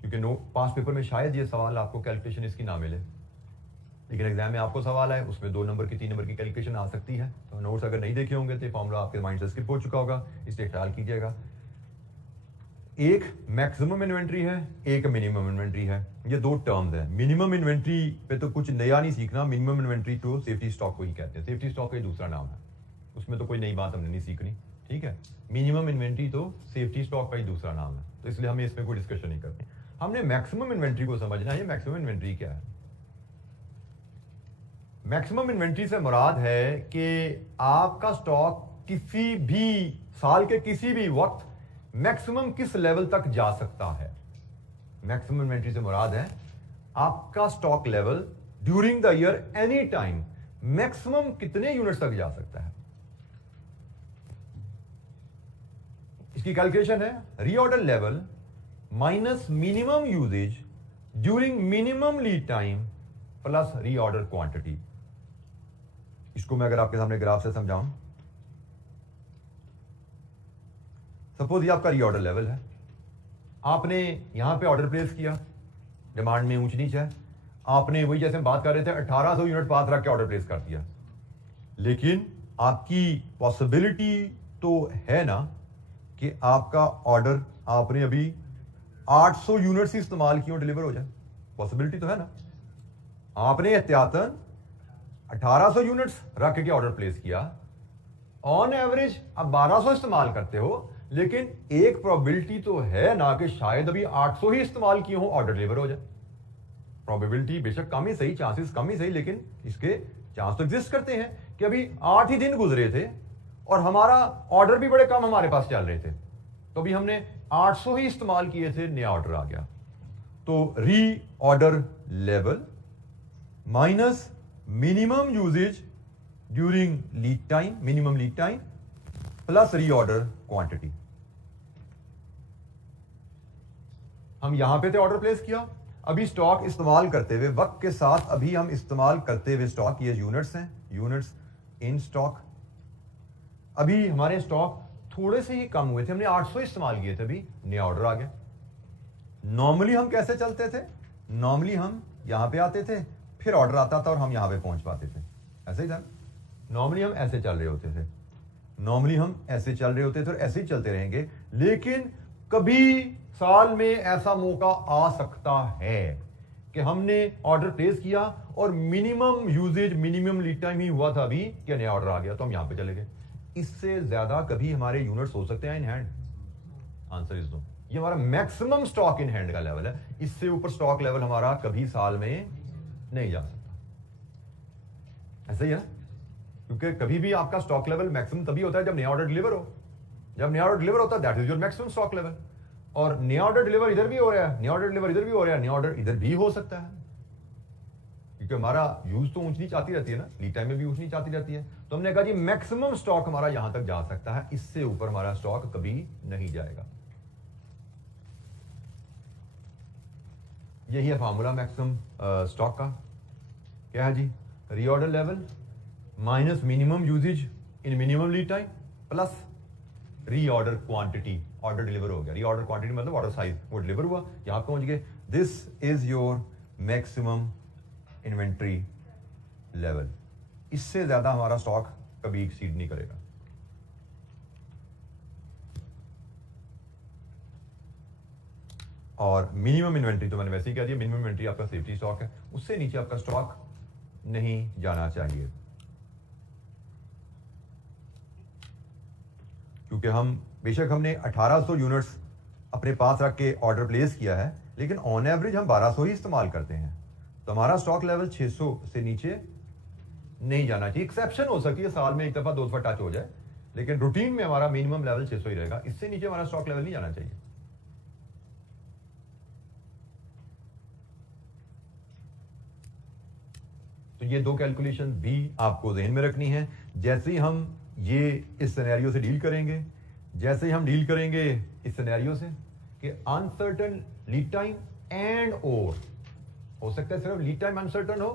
क्योंकि पास पेपर में शायद ये सवाल आपको कैलकुलेशन इसकी ना मिले, लेकिन एग्जाम में आपको सवाल आए उसमें 2 नंबर की 3 नंबर की कैलकुलेशन आ सकती है। तो नोट्स अगर नहीं देखे होंगे तो ये फार्मूला आपके माइंड से स्किप हो चुका होगा, इसलिए ख्याल कीजिएगा। एक मैक्सिमम इन्वेंट्री है, एक मिनिमम इन्वेंट्री है, ये 2 टर्म्स है। मिनिमम इन्वेंट्री पे तो कुछ नया नहीं सीखना, मिनिमम इन्वेंट्री तो सेफ्टी स्टॉक को ही कहते हैं, सेफ्टी स्टॉक का दूसरा नाम है, उसमें तो कोई नई बात हमने नहीं सीखनी, ठीक है। मिनिमम इन्वेंट्री तो सेफ्टी स्टॉक का ही दूसरा नाम है, तो इसलिए हमें इसमें कोई डिस्कशन नहीं करनी। हमने मैक्सिमम इन्वेंट्री को समझना है। मैक्सिमम इन्वेंट्री क्या है? मैक्सिमम इन्वेंट्री से मुराद है कि आपका स्टॉक किसी भी साल के किसी भी वक्त मैक्सिमम किस लेवल तक जा सकता है। मैक्सिमम इन्वेंट्री से मुराद है आपका stock level during the year any time maximum कितने यूनिट्स तक जा सकता है। इसकी कैलकुलेशन है reorder level minus minimum usage during minimum lead time plus reorder quantity. इसको मैं अगर आपके सामने ग्राफ से समझाऊं, सपोज ये आपका रीऑर्डर लेवल है, आपने यहां पे ऑर्डर प्लेस किया, डिमांड में ऊंच नीच है, आपने वही जैसे हम बात कर रहे थे 1800 यूनिट पास रख के ऑर्डर प्लेस कर दिया, लेकिन आपकी पॉसिबिलिटी तो है ना कि आपका ऑर्डर आपने अभी 800 यूनिट्स ही इस्तेमाल किए और डिलीवर हो जाए, पॉसिबिलिटी तो है ना। आपने एहतियातन 1800 यूनिट्स रख के ऑर्डर प्लेस किया, ऑन एवरेज आप 1200 इस्तेमाल करते हो, लेकिन एक प्रोबेबिलिटी तो है ना कि शायद अभी 800 ही इस्तेमाल किए हो, ऑर्डर डिलीवर हो जाए। प्रोबेबिलिटी बेशक कम ही सही, चांसेस कम ही सही, लेकिन इसके चांस तो एग्जिस्ट करते हैं कि अभी 8 ही दिन गुजरे थे और हमारा ऑर्डर भी बड़े कम हमारे पास चल रहे थे, तो अभी हमने 800 ही इस्तेमाल किए थे, नया ऑर्डर आ गया। तो reorder level minus minimum usage during lead time, minimum lead time plus reorder quantity. हम यहां पे थे, ऑर्डर प्लेस किया, अभी स्टॉक इस्तेमाल करते हुए वक्त के साथ अभी हम इस्तेमाल करते हुए स्टॉक, ये यूनिट्स हैं, यूनिट्स इन स्टॉक, अभी हमारे स्टॉक थोड़े से ही कम हुए थे, हमने 800 इस्तेमाल किए थे, अभी नया ऑर्डर आ गया। नॉर्मली हम कैसे चलते थे? नॉर्मली हम यहां पे आते थे, फिर ऑर्डर आता था और हम यहां पे पहुंच पाते थे, ऐसे ही था। नॉर्मली हम ऐसे चल रहे होते थे, नॉर्मली हम ऐसे चल रहे होते थे और ऐसे ही चलते रहेंगे, लेकिन कभी साल में ऐसा मौका आ सकता है कि हमने ऑर्डर प्लेस किया और minimum usage, minimum lead time ही हुआ था, अभी क्या नया ऑर्डर आ गया तो हम यहां पे चले गए। इससे ज्यादा कभी हमारे यूनिट्स हो सकते हैं in hand? Answer is no. ये हमारा मैक्सिमम स्टॉक इन हैंड का लेवल है, इससे ऊपर स्टॉक लेवल हमारा कभी साल में नहीं जा सकता। ऐसा ही है, क्योंकि कभी भी आपका स्टॉक लेवल मैक्सिमम तभी होता है जब नया ऑर्डर डिलीवर हो। जब नया ऑर्डर डिलीवर होता है that is your maximum stock level. और नया ऑर्डर डिलीवर इधर भी हो रहा है, नया ऑर्डर डिलीवर इधर भी हो रहा है, नया ऑर्डर इधर भी हो सकता है, क्योंकि हमारा यूज तो ऊंच नीच आती रहती है ना, लीड टाइम में भी ऊंच नीच आती रहती है। तो हमने कहा जी मैक्सिमम स्टॉक हमारा यहां तक जा सकता है, इससे ऊपर हमारा स्टॉक कभी नहीं जाएगा। यही है फॉर्मूला मैक्सिमम स्टॉक का। क्या है जी? Reorder level minus minimum usage in minimum lead time plus reorder quantity, order deliver हो गया। रीऑर्डर क्वांटिटी मतलब ऑर्डर साइज, वो डिलीवर हुआ, यहां पहुंच गए। This is your maximum inventory level. इससे ज्यादा हमारा स्टॉक कभी एक्सीड नहीं करेगा। और मिनिमम इन्वेंट्री तो मैंने वैसे ही कह दिया, मिनिमम इन्वेंट्री आपका सेफ्टी स्टॉक है, उससे नीचे आपका स्टॉक नहीं जाना चाहिए, क्योंकि हम बेशक हमने 1800 यूनिट्स अपने पास रख के ऑर्डर प्लेस किया है, लेकिन ऑन एवरेज हम 1200 ही इस्तेमाल करते हैं, तो हमारा स्टॉक लेवल 600 से नीचे नहीं जाना चाहिए। एक्सेप्शन हो सकती है, साल में एक दफा दो दफा टच हो जाए, लेकिन रूटीन में हमारा मिनिमम लेवल 600 ही रहेगा, इससे नीचे हमारा स्टॉक लेवल नहीं जाना चाहिए। तो ये दो कैलकुलेशन भी आपको ज़हन में रखनी है। जैसे ही हम ये इस सिनेरियो से डील करेंगे, जैसे ही हम डील करेंगे इस सिनेरियो से कि अनसर्टन लीड टाइम एंड और हो सकता है सिर्फ लीड टाइम अनसर्टन हो,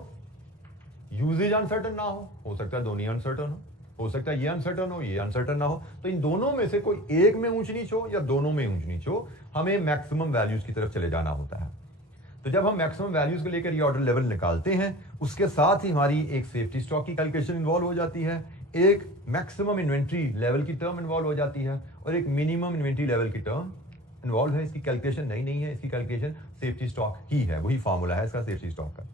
यूजेज अनसर्टन ना हो सकता है दोनों ही अनसर्टन हो सकता है ये अनसर्टन हो, ये अनसर्टन ना हो, तो इन दोनों में से कोई एक में ऊंच नीच हो या दोनों में ऊंच नीच हो, हमें मैक्सिमम वैल्यूज की तरफ चले जाना होता है। तो जब हम मैक्सिमम वैल्यूज को लेकर रीऑर्डर लेवल निकालते हैं, उसके साथ ही हमारी एक सेफ्टी स्टॉक की कैलकुलेशन इन्वॉल्व हो जाती है, एक मैक्सिमम इन्वेंट्री लेवल की टर्म इन्वॉल्व हो जाती है और एक मिनिमम इन्वेंट्री लेवल की टर्म इन्वॉल्व है। इसकी कैलकुलेशन नहीं है, इसकी कैलकुलेशन सेफ्टी स्टॉक ही है, वही फॉर्मूला है इसका सेफ्टी स्टॉक का।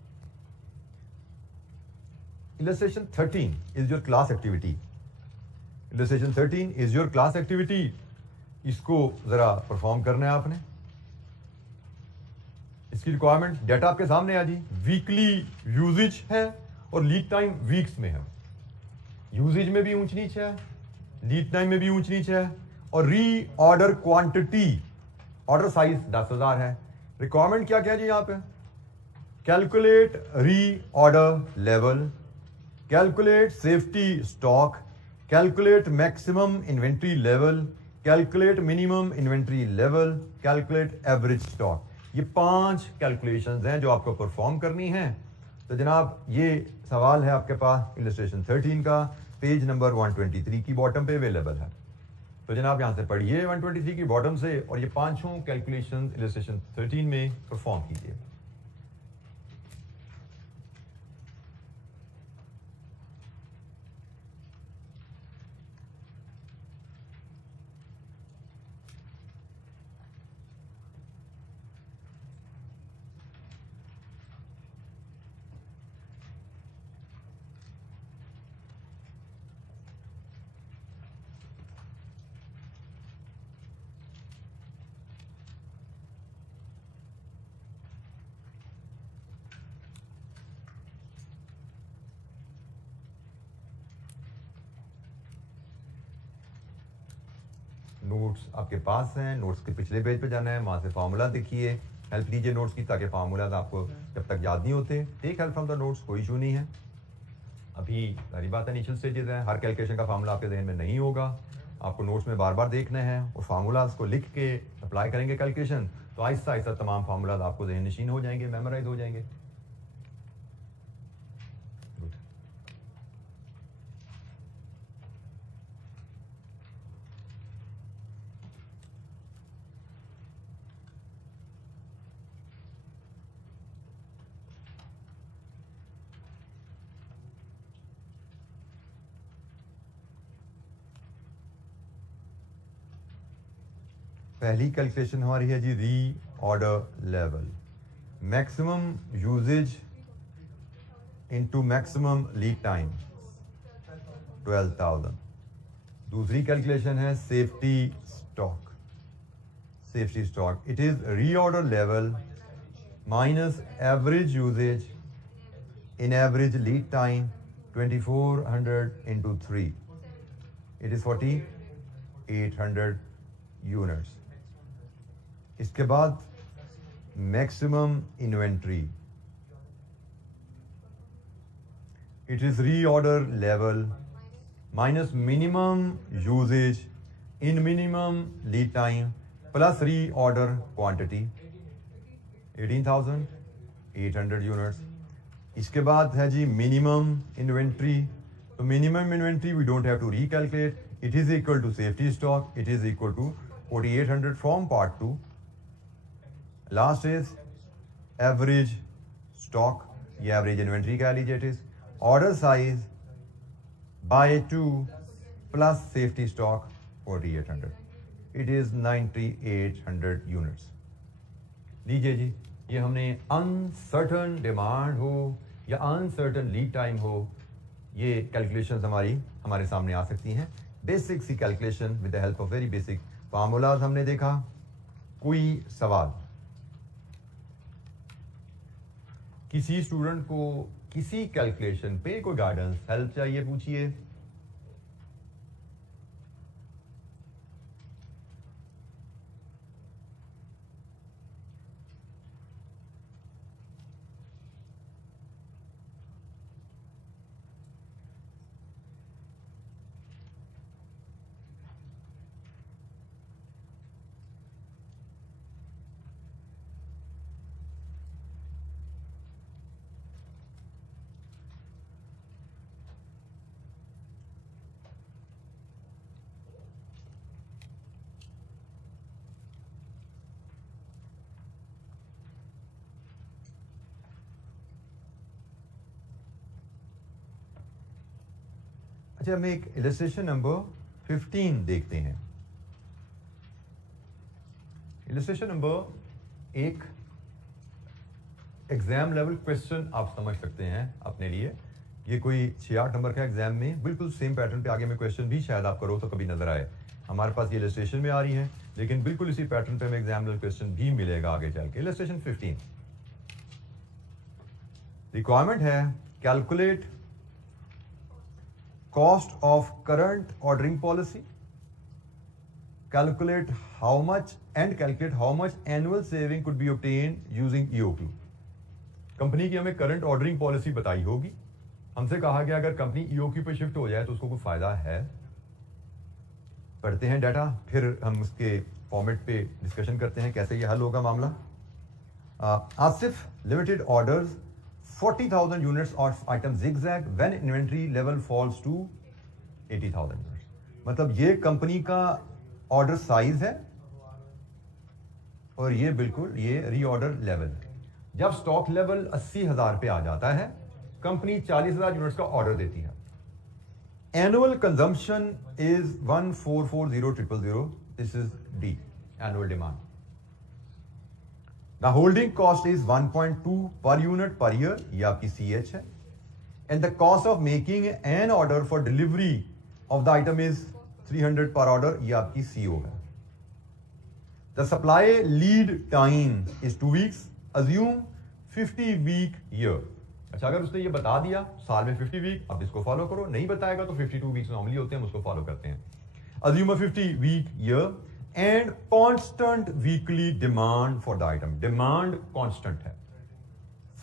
Illustration 13 is your class activity. Illustration 13 is your class activity. इसको जरा परफॉर्म करना है आपने। इसकी रिक्वायरमेंट डेटा आपके सामने है जी, वीकली यूजेज है और लीड टाइम वीक्स में है। यूजेज में भी ऊंच नीच है, लीड टाइम में भी ऊंच नीच है, और री ऑर्डर क्वांटिटी, ऑर्डर साइज 10,000 है। रिक्वायरमेंट क्या क्या है जी यहाँ पे? कैलकुलेट री order level, calculate safety stock, calculate maximum inventory level, calculate minimum inventory level, calculate average stock. ये 5 कैलकुलेशंस हैं जो आपको परफॉर्म करनी हैं। तो जनाब ये सवाल है आपके पास इलस्ट्रेशन 13 का, पेज नंबर 123 की बॉटम पे अवेलेबल है। तो जनाब यहाँ से पढ़िए 123 की बॉटम से और ये पांचों कैलकुलेशन इलस्ट्रेशन 13 में परफॉर्म कीजिए। नोट्स आपके पास हैं, नोट्स के पिछले पेज पे जाना है, वहाँ से फार्मूला देखिए, हेल्प लीजिए नोट्स की, ताकि फार्मूलाज आपको जब तक याद नहीं होते। Take help from the notes, कोई इशू नहीं है। अभी सारी बात इनिशियल स्टेजेस हैं, हर कैलकुलेशन का फार्मूला आपके जहन में नहीं होगा, आपको नोट्स में बार बार देखना है और फार्मूलाज को लिख के अप्लाई करेंगे कैलकुलेशन, तो आहिस्ता आहिस्ता तमाम फार्मूलाज आपको जहन नशीन हो जाएंगे, मेमोराइज हो जाएंगे। पहली कैलकुलेशन हमारी है जी reorder level, maximum usage into maximum lead time 12,000। दूसरी कैलकुलेशन है safety stock, safety stock it is reorder level minus average usage in average lead time 2400 into 3, it is 4800 units. इसके बाद maximum inventory, it is reorder level minus minimum usage in minimum lead time plus reorder quantity 18,800 units. इसके बाद है जी minimum inventory, तो minimum inventory we don't have to recalculate, it is equal to safety stock, it is equal to 4800 from part 2. Last is average stock, ये average inventory कह लीजिए, it is order size by 2 plus safety stock 4800, it is 9800 units। लीजिए जी, ये हमने uncertain demand हो या uncertain lead time हो, ये कैलकुलेशंस हमारे सामने आ सकती हैं। बेसिक सी calculation with the help of very basic formulas हमने देखा। कोई सवाल, किसी स्टूडेंट को किसी कैलकुलेशन पे कोई गाइडेंस हेल्प चाहिए, पूछिए। अच्छा, हम एक इलस्ट्रेशन नंबर 15 देखते हैं। इलस्ट्रेशन नंबर एक एग्जाम लेवल क्वेश्चन आप समझ सकते हैं अपने लिए, ये कोई 6-8 नंबर का एग्जाम में बिल्कुल सेम पैटर्न पे आगे में क्वेश्चन भी शायद आप करो तो कभी नजर आए। हमारे पास ये इलस्ट्रेशन में आ रही है, लेकिन बिल्कुल इसी पैटर्न पे हमें एग्जाम लेवल क्वेश्चन भी मिलेगा आगे चल के। इलस्ट्रेशन 15 रिक्वायरमेंट है, calculate cost of current ordering policy, calculate how much annual saving could be obtained using EOQ। Company की हमें करंट ऑर्डरिंग पॉलिसी बताई होगी, हमसे कहा गया अगर कंपनी EOQ पे शिफ्ट हो जाए तो उसको कोई फायदा है। पढ़ते हैं डाटा, फिर हम उसके फॉर्मेट पे डिस्कशन करते हैं कैसे ये हल होगा मामला। Asif Limited orders 40,000 units of item zigzag when inventory level falls to 80,000 units. मतलब ये कंपनी का ऑर्डर साइज है और ये बिल्कुल ये रीऑर्डर लेवल है. जब स्टॉक लेवल 80,000 पे आ जाता है, कंपनी 40,000 यूनिट्स का ऑर्डर देती है. Annual consumption is 1440000. This is D, annual demand. The holding cost is 1.2 per unit per year, ये आपकी CH है. And the cost of making an order for delivery of the item is 300 per order, ये आपकी CO है. The supply lead time is 2 weeks. Assume 50 week year. अच्छा, अगर उसने ये बता दिया साल में 50 वीक, अब इसको फॉलो करो. नहीं बताएगा तो 52 वीक्स नॉर्मली होते हैं, हम उसको फॉलो करते हैं. Assume a 50 week year and constant weekly demand for the item. Demand constant है,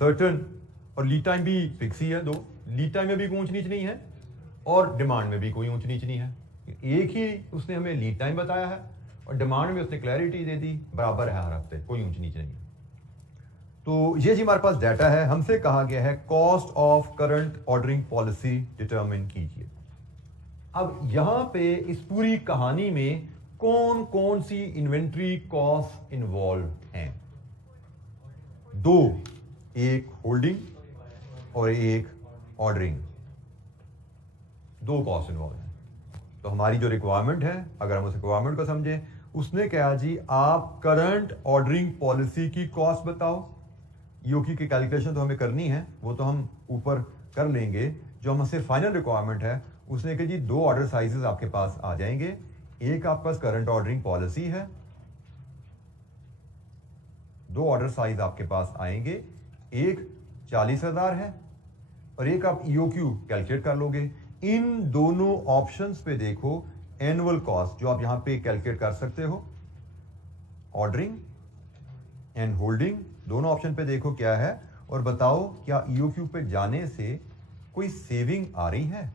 सर्टेन, और लीड टाइम भी फिक्स ही है. दो लीड टाइम में भी कोई ऊंच नीच नहीं है और डिमांड में भी कोई ऊंच नीच नहीं है. एक ही उसने हमें लीड टाइम बताया है और डिमांड में उसने क्लैरिटी दे दी, बराबर है हर हफ्ते, कोई ऊंच नीच नहीं. तो ये जी हमारे पास डाटा है. हमसे कहा गया है cost of current ordering policy determine कीजिए. अब यहां पे इस पूरी कहानी में कौन कौन सी इन्वेंट्री कॉस्ट इन्वॉल्व हैं? दो, एक होल्डिंग और एक ऑर्डरिंग. दो कॉस्ट इन्वॉल्व हैं. तो हमारी जो रिक्वायरमेंट है, अगर हम उस रिक्वायरमेंट को समझें, उसने कहा जी आप करंट ऑर्डरिंग पॉलिसी की कॉस्ट बताओ. ईओक्यू की कैलकुलेशन तो हमें करनी है, वो तो हम ऊपर कर लेंगे. जो हमसे फाइनल रिक्वायरमेंट है, उसने कहा जी दो ऑर्डर साइजेस आपके पास आ जाएंगे. एक आपके पास करंट ऑर्डरिंग पॉलिसी है, दो ऑर्डर साइज आपके पास आएंगे. एक 40,000 है और एक आप ईओक्यू कैलकुलेट कर लोगे. इन दोनों ऑप्शंस पे देखो एनुअल कॉस्ट जो आप यहां पे कैलकुलेट कर सकते हो. ऑर्डरिंग एंड होल्डिंग दोनों ऑप्शन पे देखो क्या है और बताओ क्या ईओक्यू पे जाने से कोई सेविंग आ रही है,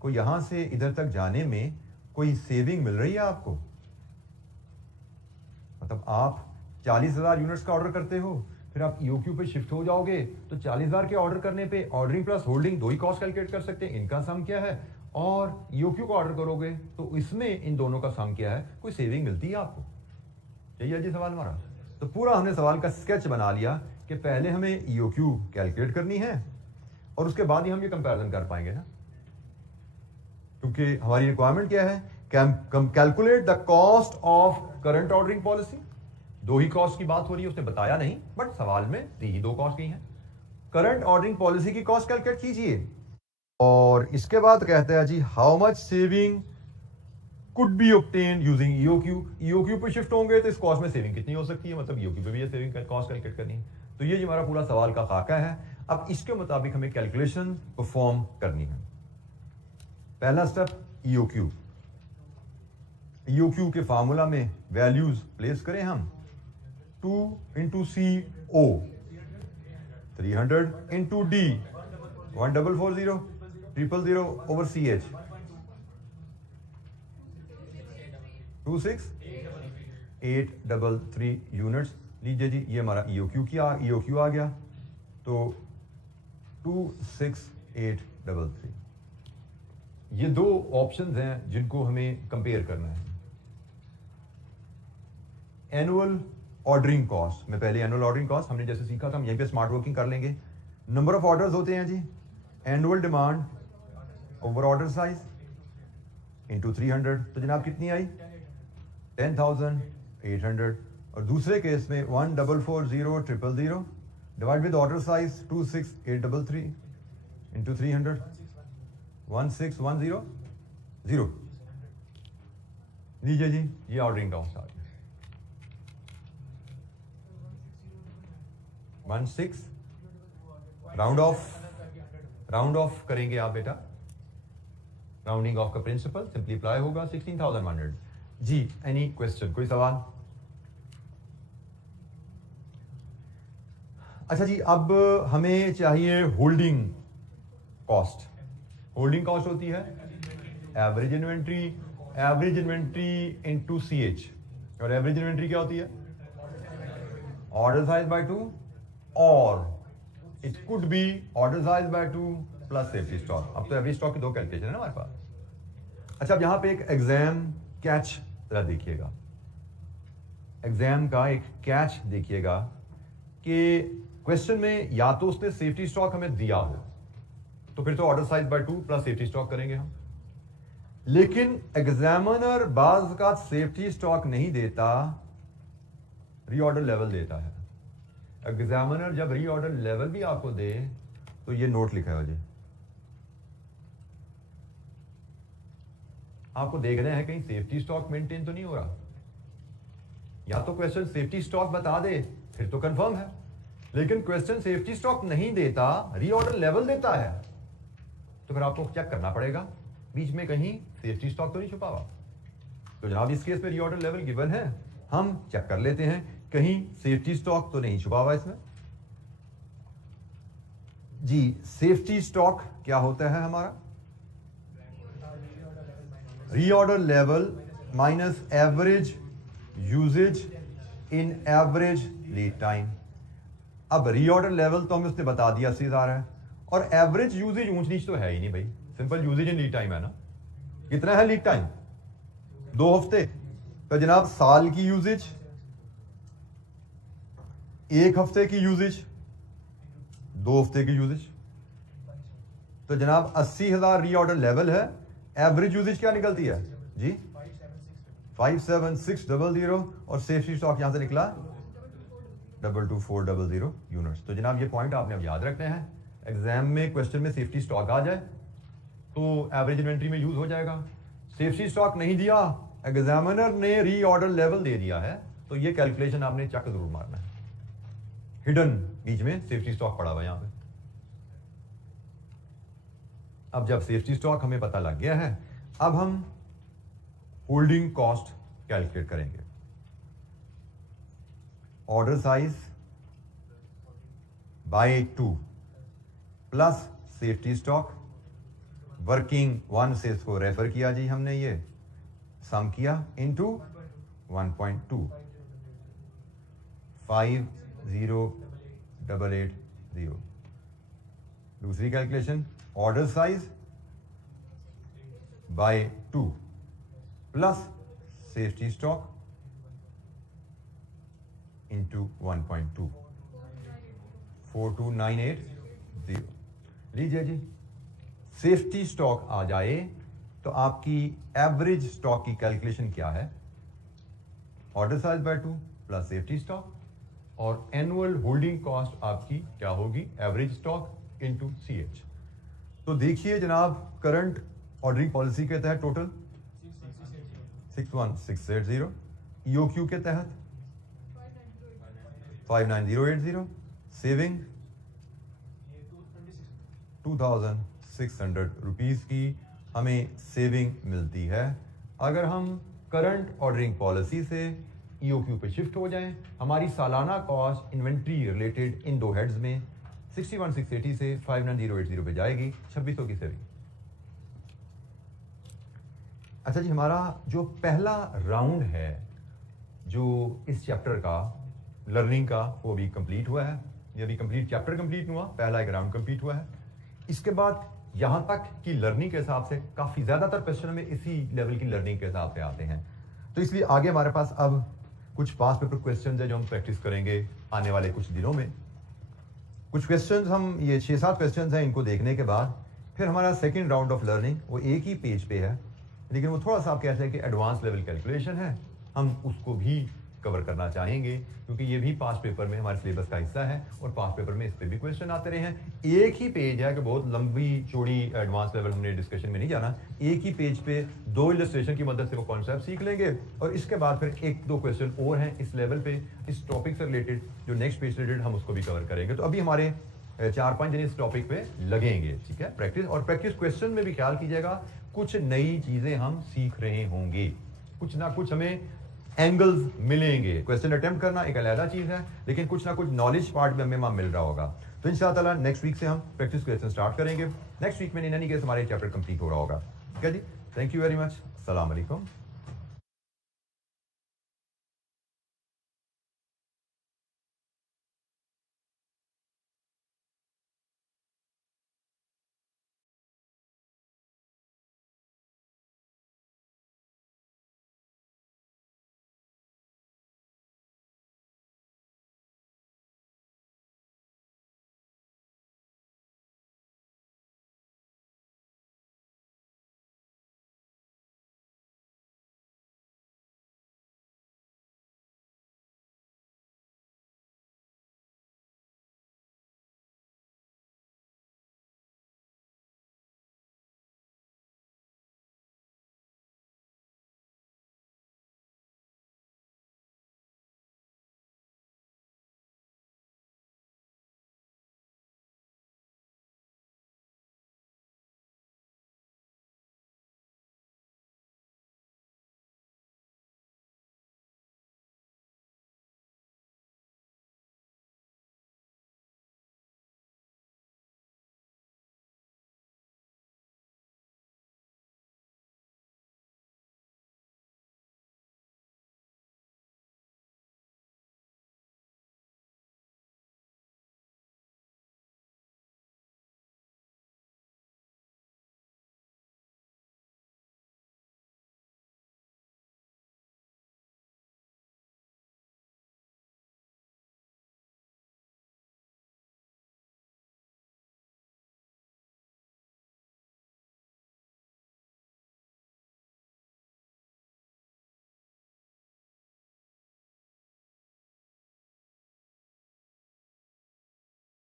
कोई यहां से इधर तक जाने में कोई सेविंग मिल रही है आपको. मतलब आप 40,000 यूनिट्स का ऑर्डर करते हो, फिर आप ईओक्यू पे शिफ्ट हो जाओगे तो 40,000 के ऑर्डर करने पे ऑर्डरिंग प्लस होल्डिंग दो ही कॉस्ट कैलकुलेट कर सकते हैं. इनका सम क्या है, और ईओक्यू का ऑर्डर करोगे तो इसमें इन दोनों का सम क्या है, कोई सेविंग मिलती है आपको. यही है जी सवाल हमारा. तो पूरा हमने सवाल का स्केच बना लिया कि पहले हमें ईओक्यू कैलकुलेट करनी है और उसके बाद ही हम ये कंपैरिजन कर पाएंगे ना, क्योंकि हमारी रिक्वायरमेंट क्या है, calculate the cost of current ordering policy. दो ही कॉस्ट की बात हो रही है, उसने बताया नहीं, बट सवाल में ही दो कॉस्ट गई हैं. करंट ऑर्डरिंग पॉलिसी की कॉस्ट कैलकुलेट कीजिए और इसके बाद कहते हैं जी how much saving could be obtained using EOQ. EOQ पे शिफ्ट होंगे तो इस कॉस्ट में सेविंग कितनी हो सकती है, मतलब ईओक्यू पे भी ये सेविंग कॉस्ट कैलकुलेट करनी है. तो ये हमारा पूरा सवाल का खाका है. अब इसके मुताबिक हमें कैलकुलेशन परफॉर्म करनी है. पहला स्टेप ईओक्यू. ईओक्यू के फार्मूला में वैल्यूज प्लेस करें हम. 2 into CO 300 into D 1440 000 over CH 26833 units. लीजिए जी ये हमारा ईओक्यू आ गया तो 26833. ये दो ऑप्शंस हैं जिनको हमें कंपेयर करना है. एनुअल ऑर्डरिंग कॉस्ट में पहले एनुअल ऑर्डरिंग कॉस्ट हमने जैसे सीखा था, हम यहीं पे स्मार्ट वर्किंग कर लेंगे. नंबर ऑफ ऑर्डर्स होते हैं जी, annual demand over order size into 300. तो जनाब कितनी आई 10,800. और दूसरे केस में 1440000 divide with order size 26833 into 300 16100. लीजिए जी ये ऑर्डरिंग कॉस्ट आ गई 16. राउंड ऑफ करेंगे आप बेटा, राउंडिंग ऑफ का प्रिंसिपल सिंपली अप्लाई होगा. 16,100 जी. एनी क्वेश्चन, कोई सवाल? अच्छा जी, अब हमें चाहिए होल्डिंग कॉस्ट. होल्डिंग कॉस्ट होती है एवरेज इन्वेंट्री इनटू CH. और एवरेज इन्वेंट्री क्या होती है, order size by 2, or it could be order size by 2 plus safety stock. अब तो एवरेज स्टॉक की दो कैलकुलेशन है ना हमारे पास. अच्छा, अब यहां पे एक एग्जाम कैच जरा देखिएगा. एग्जाम का एक कैच देखिएगा कि क्वेश्चन में या तो उसने सेफ्टी स्टॉक हमें दिया हो तो फिर तो order size by 2 plus safety stock करेंगे हम. लेकिन एग्जामिनर बाज का सेफ्टी स्टॉक नहीं देता, रीऑर्डर लेवल देता है. एग्जामिनर जब रीऑर्डर लेवल भी आपको दे तो ये नोट लिखा है जी, आपको देख रहे हैं कहीं सेफ्टी स्टॉक मेंटेन तो नहीं हो रहा. या तो क्वेश्चन सेफ्टी स्टॉक बता दे फिर तो कंफर्म है, लेकिन क्वेश्चन सेफ्टी स्टॉक नहीं देता, रीऑर्डर लेवल देता है, तो फिर आपको चेक करना पड़ेगा बीच में कहीं सेफ्टी स्टॉक तो नहीं छुपा हुआ. तो जनाब इस केस में रीऑर्डर लेवल गिवन है, हम चेक कर लेते हैं कहीं सेफ्टी स्टॉक तो नहीं छुपा हुआ इसमें. जी, सेफ्टी स्टॉक क्या होता है हमारा? Reorder level minus average usage in average lead time. अब रीऑर्डर लेवल तो हमें उसने बता दिया 80,000 है, और एवरेज यूजेज ऊंच नीच तो है ही नहीं भाई, simple usage in lead time है ना. कितना है लीड टाइम? 2 हफ्ते. तो जनाब साल की यूजेज, 1 हफ्ते की यूजेज, 2 हफ्ते की यूजेज. तो जनाब 80,000 रीऑर्डर लेवल है, एवरेज यूजेज क्या निकलती है जी? 57600, और सेफ्टी स्टॉक यहां से निकला 22400 यूनिट्स. तो जनाब ये पॉइंट आपने अब याद रखने हैं. एग्जाम में क्वेश्चन में सेफ्टी स्टॉक आ जाए तो एवरेज इन्वेंट्री में यूज हो जाएगा. सेफ्टी स्टॉक नहीं दिया, एग्जामिनर ने रीऑर्डर लेवल दे दिया है, तो ये कैलकुलेशन आपने चक जरूर मारना है. हिडन बीच में सेफ्टी स्टॉक पड़ा हुआ यहां पे. अब जब सेफ्टी स्टॉक हमें पता लग गया है, अब हम होल्डिंग कॉस्ट कैलकुलेट करेंगे. Order size by 2 plus safety stock. Working 1 से इसको रेफर किया जी हमने, ये सम किया इनटू 1.2, 50880. दूसरी calculation, order size by 2 plus safety stock into 1.2, 42980. लीजिए जी, सेफ्टी स्टॉक आ जाए तो आपकी एवरेज स्टॉक की कैलकुलेशन क्या है? Order size by 2 plus safety stock, और एनुअल होल्डिंग कॉस्ट आपकी क्या होगी? Average stock into CH. तो देखिए जनाब, करंट ऑर्डरिंग पॉलिसी के तहत टोटल 61680, EOQ के तहत 59080, सेविंग 2600 रुपीज की हमें सेविंग मिलती है. अगर हम करंट ऑर्डरिंग पॉलिसी से EOQ पे शिफ्ट हो जाएं, हमारी सालाना कॉस्ट इन्वेंट्री रिलेटेड इन दो हेड्स में 61680 से 59080 पे जाएगी, 2600 की सेविंग. अच्छा जी, हमारा जो पहला राउंड है जो इस चैप्टर का लर्निंग का, वो भी कंप्लीट हुआ है. ये अभी कंप्लीट चैप्टर कंप्लीट हुआ, पहला एक राउंड कंप्लीट हुआ है. इसके बाद यहां तक की लर्निंग के हिसाब से काफी ज्यादातर क्वेश्चन में इसी लेवल की लर्निंग के हिसाब से आते हैं. तो इसलिए आगे हमारे पास अब कुछ पास पेपर क्वेश्चन है जो हम प्रैक्टिस करेंगे आने वाले कुछ दिनों में. कुछ क्वेश्चन हम, ये 6-7 क्वेश्चन हैं, इनको देखने के बाद फिर हमारा सेकेंड राउंड ऑफ लर्निंग, वो एक ही पेज पे है लेकिन वो थोड़ा सा आप कह सकते हैं कि एडवांस लेवल कैलकुलेशन है, हम उसको भी कवर करना चाहेंगे क्योंकि ये भी पास पेपर में हमारे सिलेबस का हिस्सा है और पास पेपर में इस पे भी क्वेश्चन आते रहे हैं. एक ही पेज है कि बहुत लंबी चौड़ी एडवांस लेवल हमने डिस्कशन में नहीं जाना. एक ही पेज पे 2 इलस्ट्रेशन की मदद से वो कॉन्सेप्ट सीख लेंगे और इसके बाद फिर 1-2 क्वेश्चन और हैं इस लेवल पे, इस टॉपिक से रिलेटेड, जो नेक्स्ट पेज से रिलेटेड, हम उसको भी कवर करेंगे. तो अभी हमारे 4-5 दिन इस टॉपिक पे लगेंगे, ठीक है. प्रैक्टिस, और प्रैक्टिस क्वेश्चन में भी ख्याल कीजिएगा, कुछ नई चीजें हम सीख रहे होंगे, कुछ ना कुछ हमें एंगल्स मिलेंगे. क्वेश्चन अटेम्प्ट करना एक अलग चीज है, लेकिन कुछ ना कुछ नॉलेज पार्ट में हमें वहां मिल रहा होगा. तो इंशाअल्लाह नेक्स्ट वीक से हम प्रैक्टिस क्वेश्चन स्टार्ट करेंगे. नेक्स्ट वीक में इन एनी केस हमारे चैप्टर कंप्लीट हो रहा होगा. ठीक है जी. Thank you very much. अस्सलाम वालेकुम.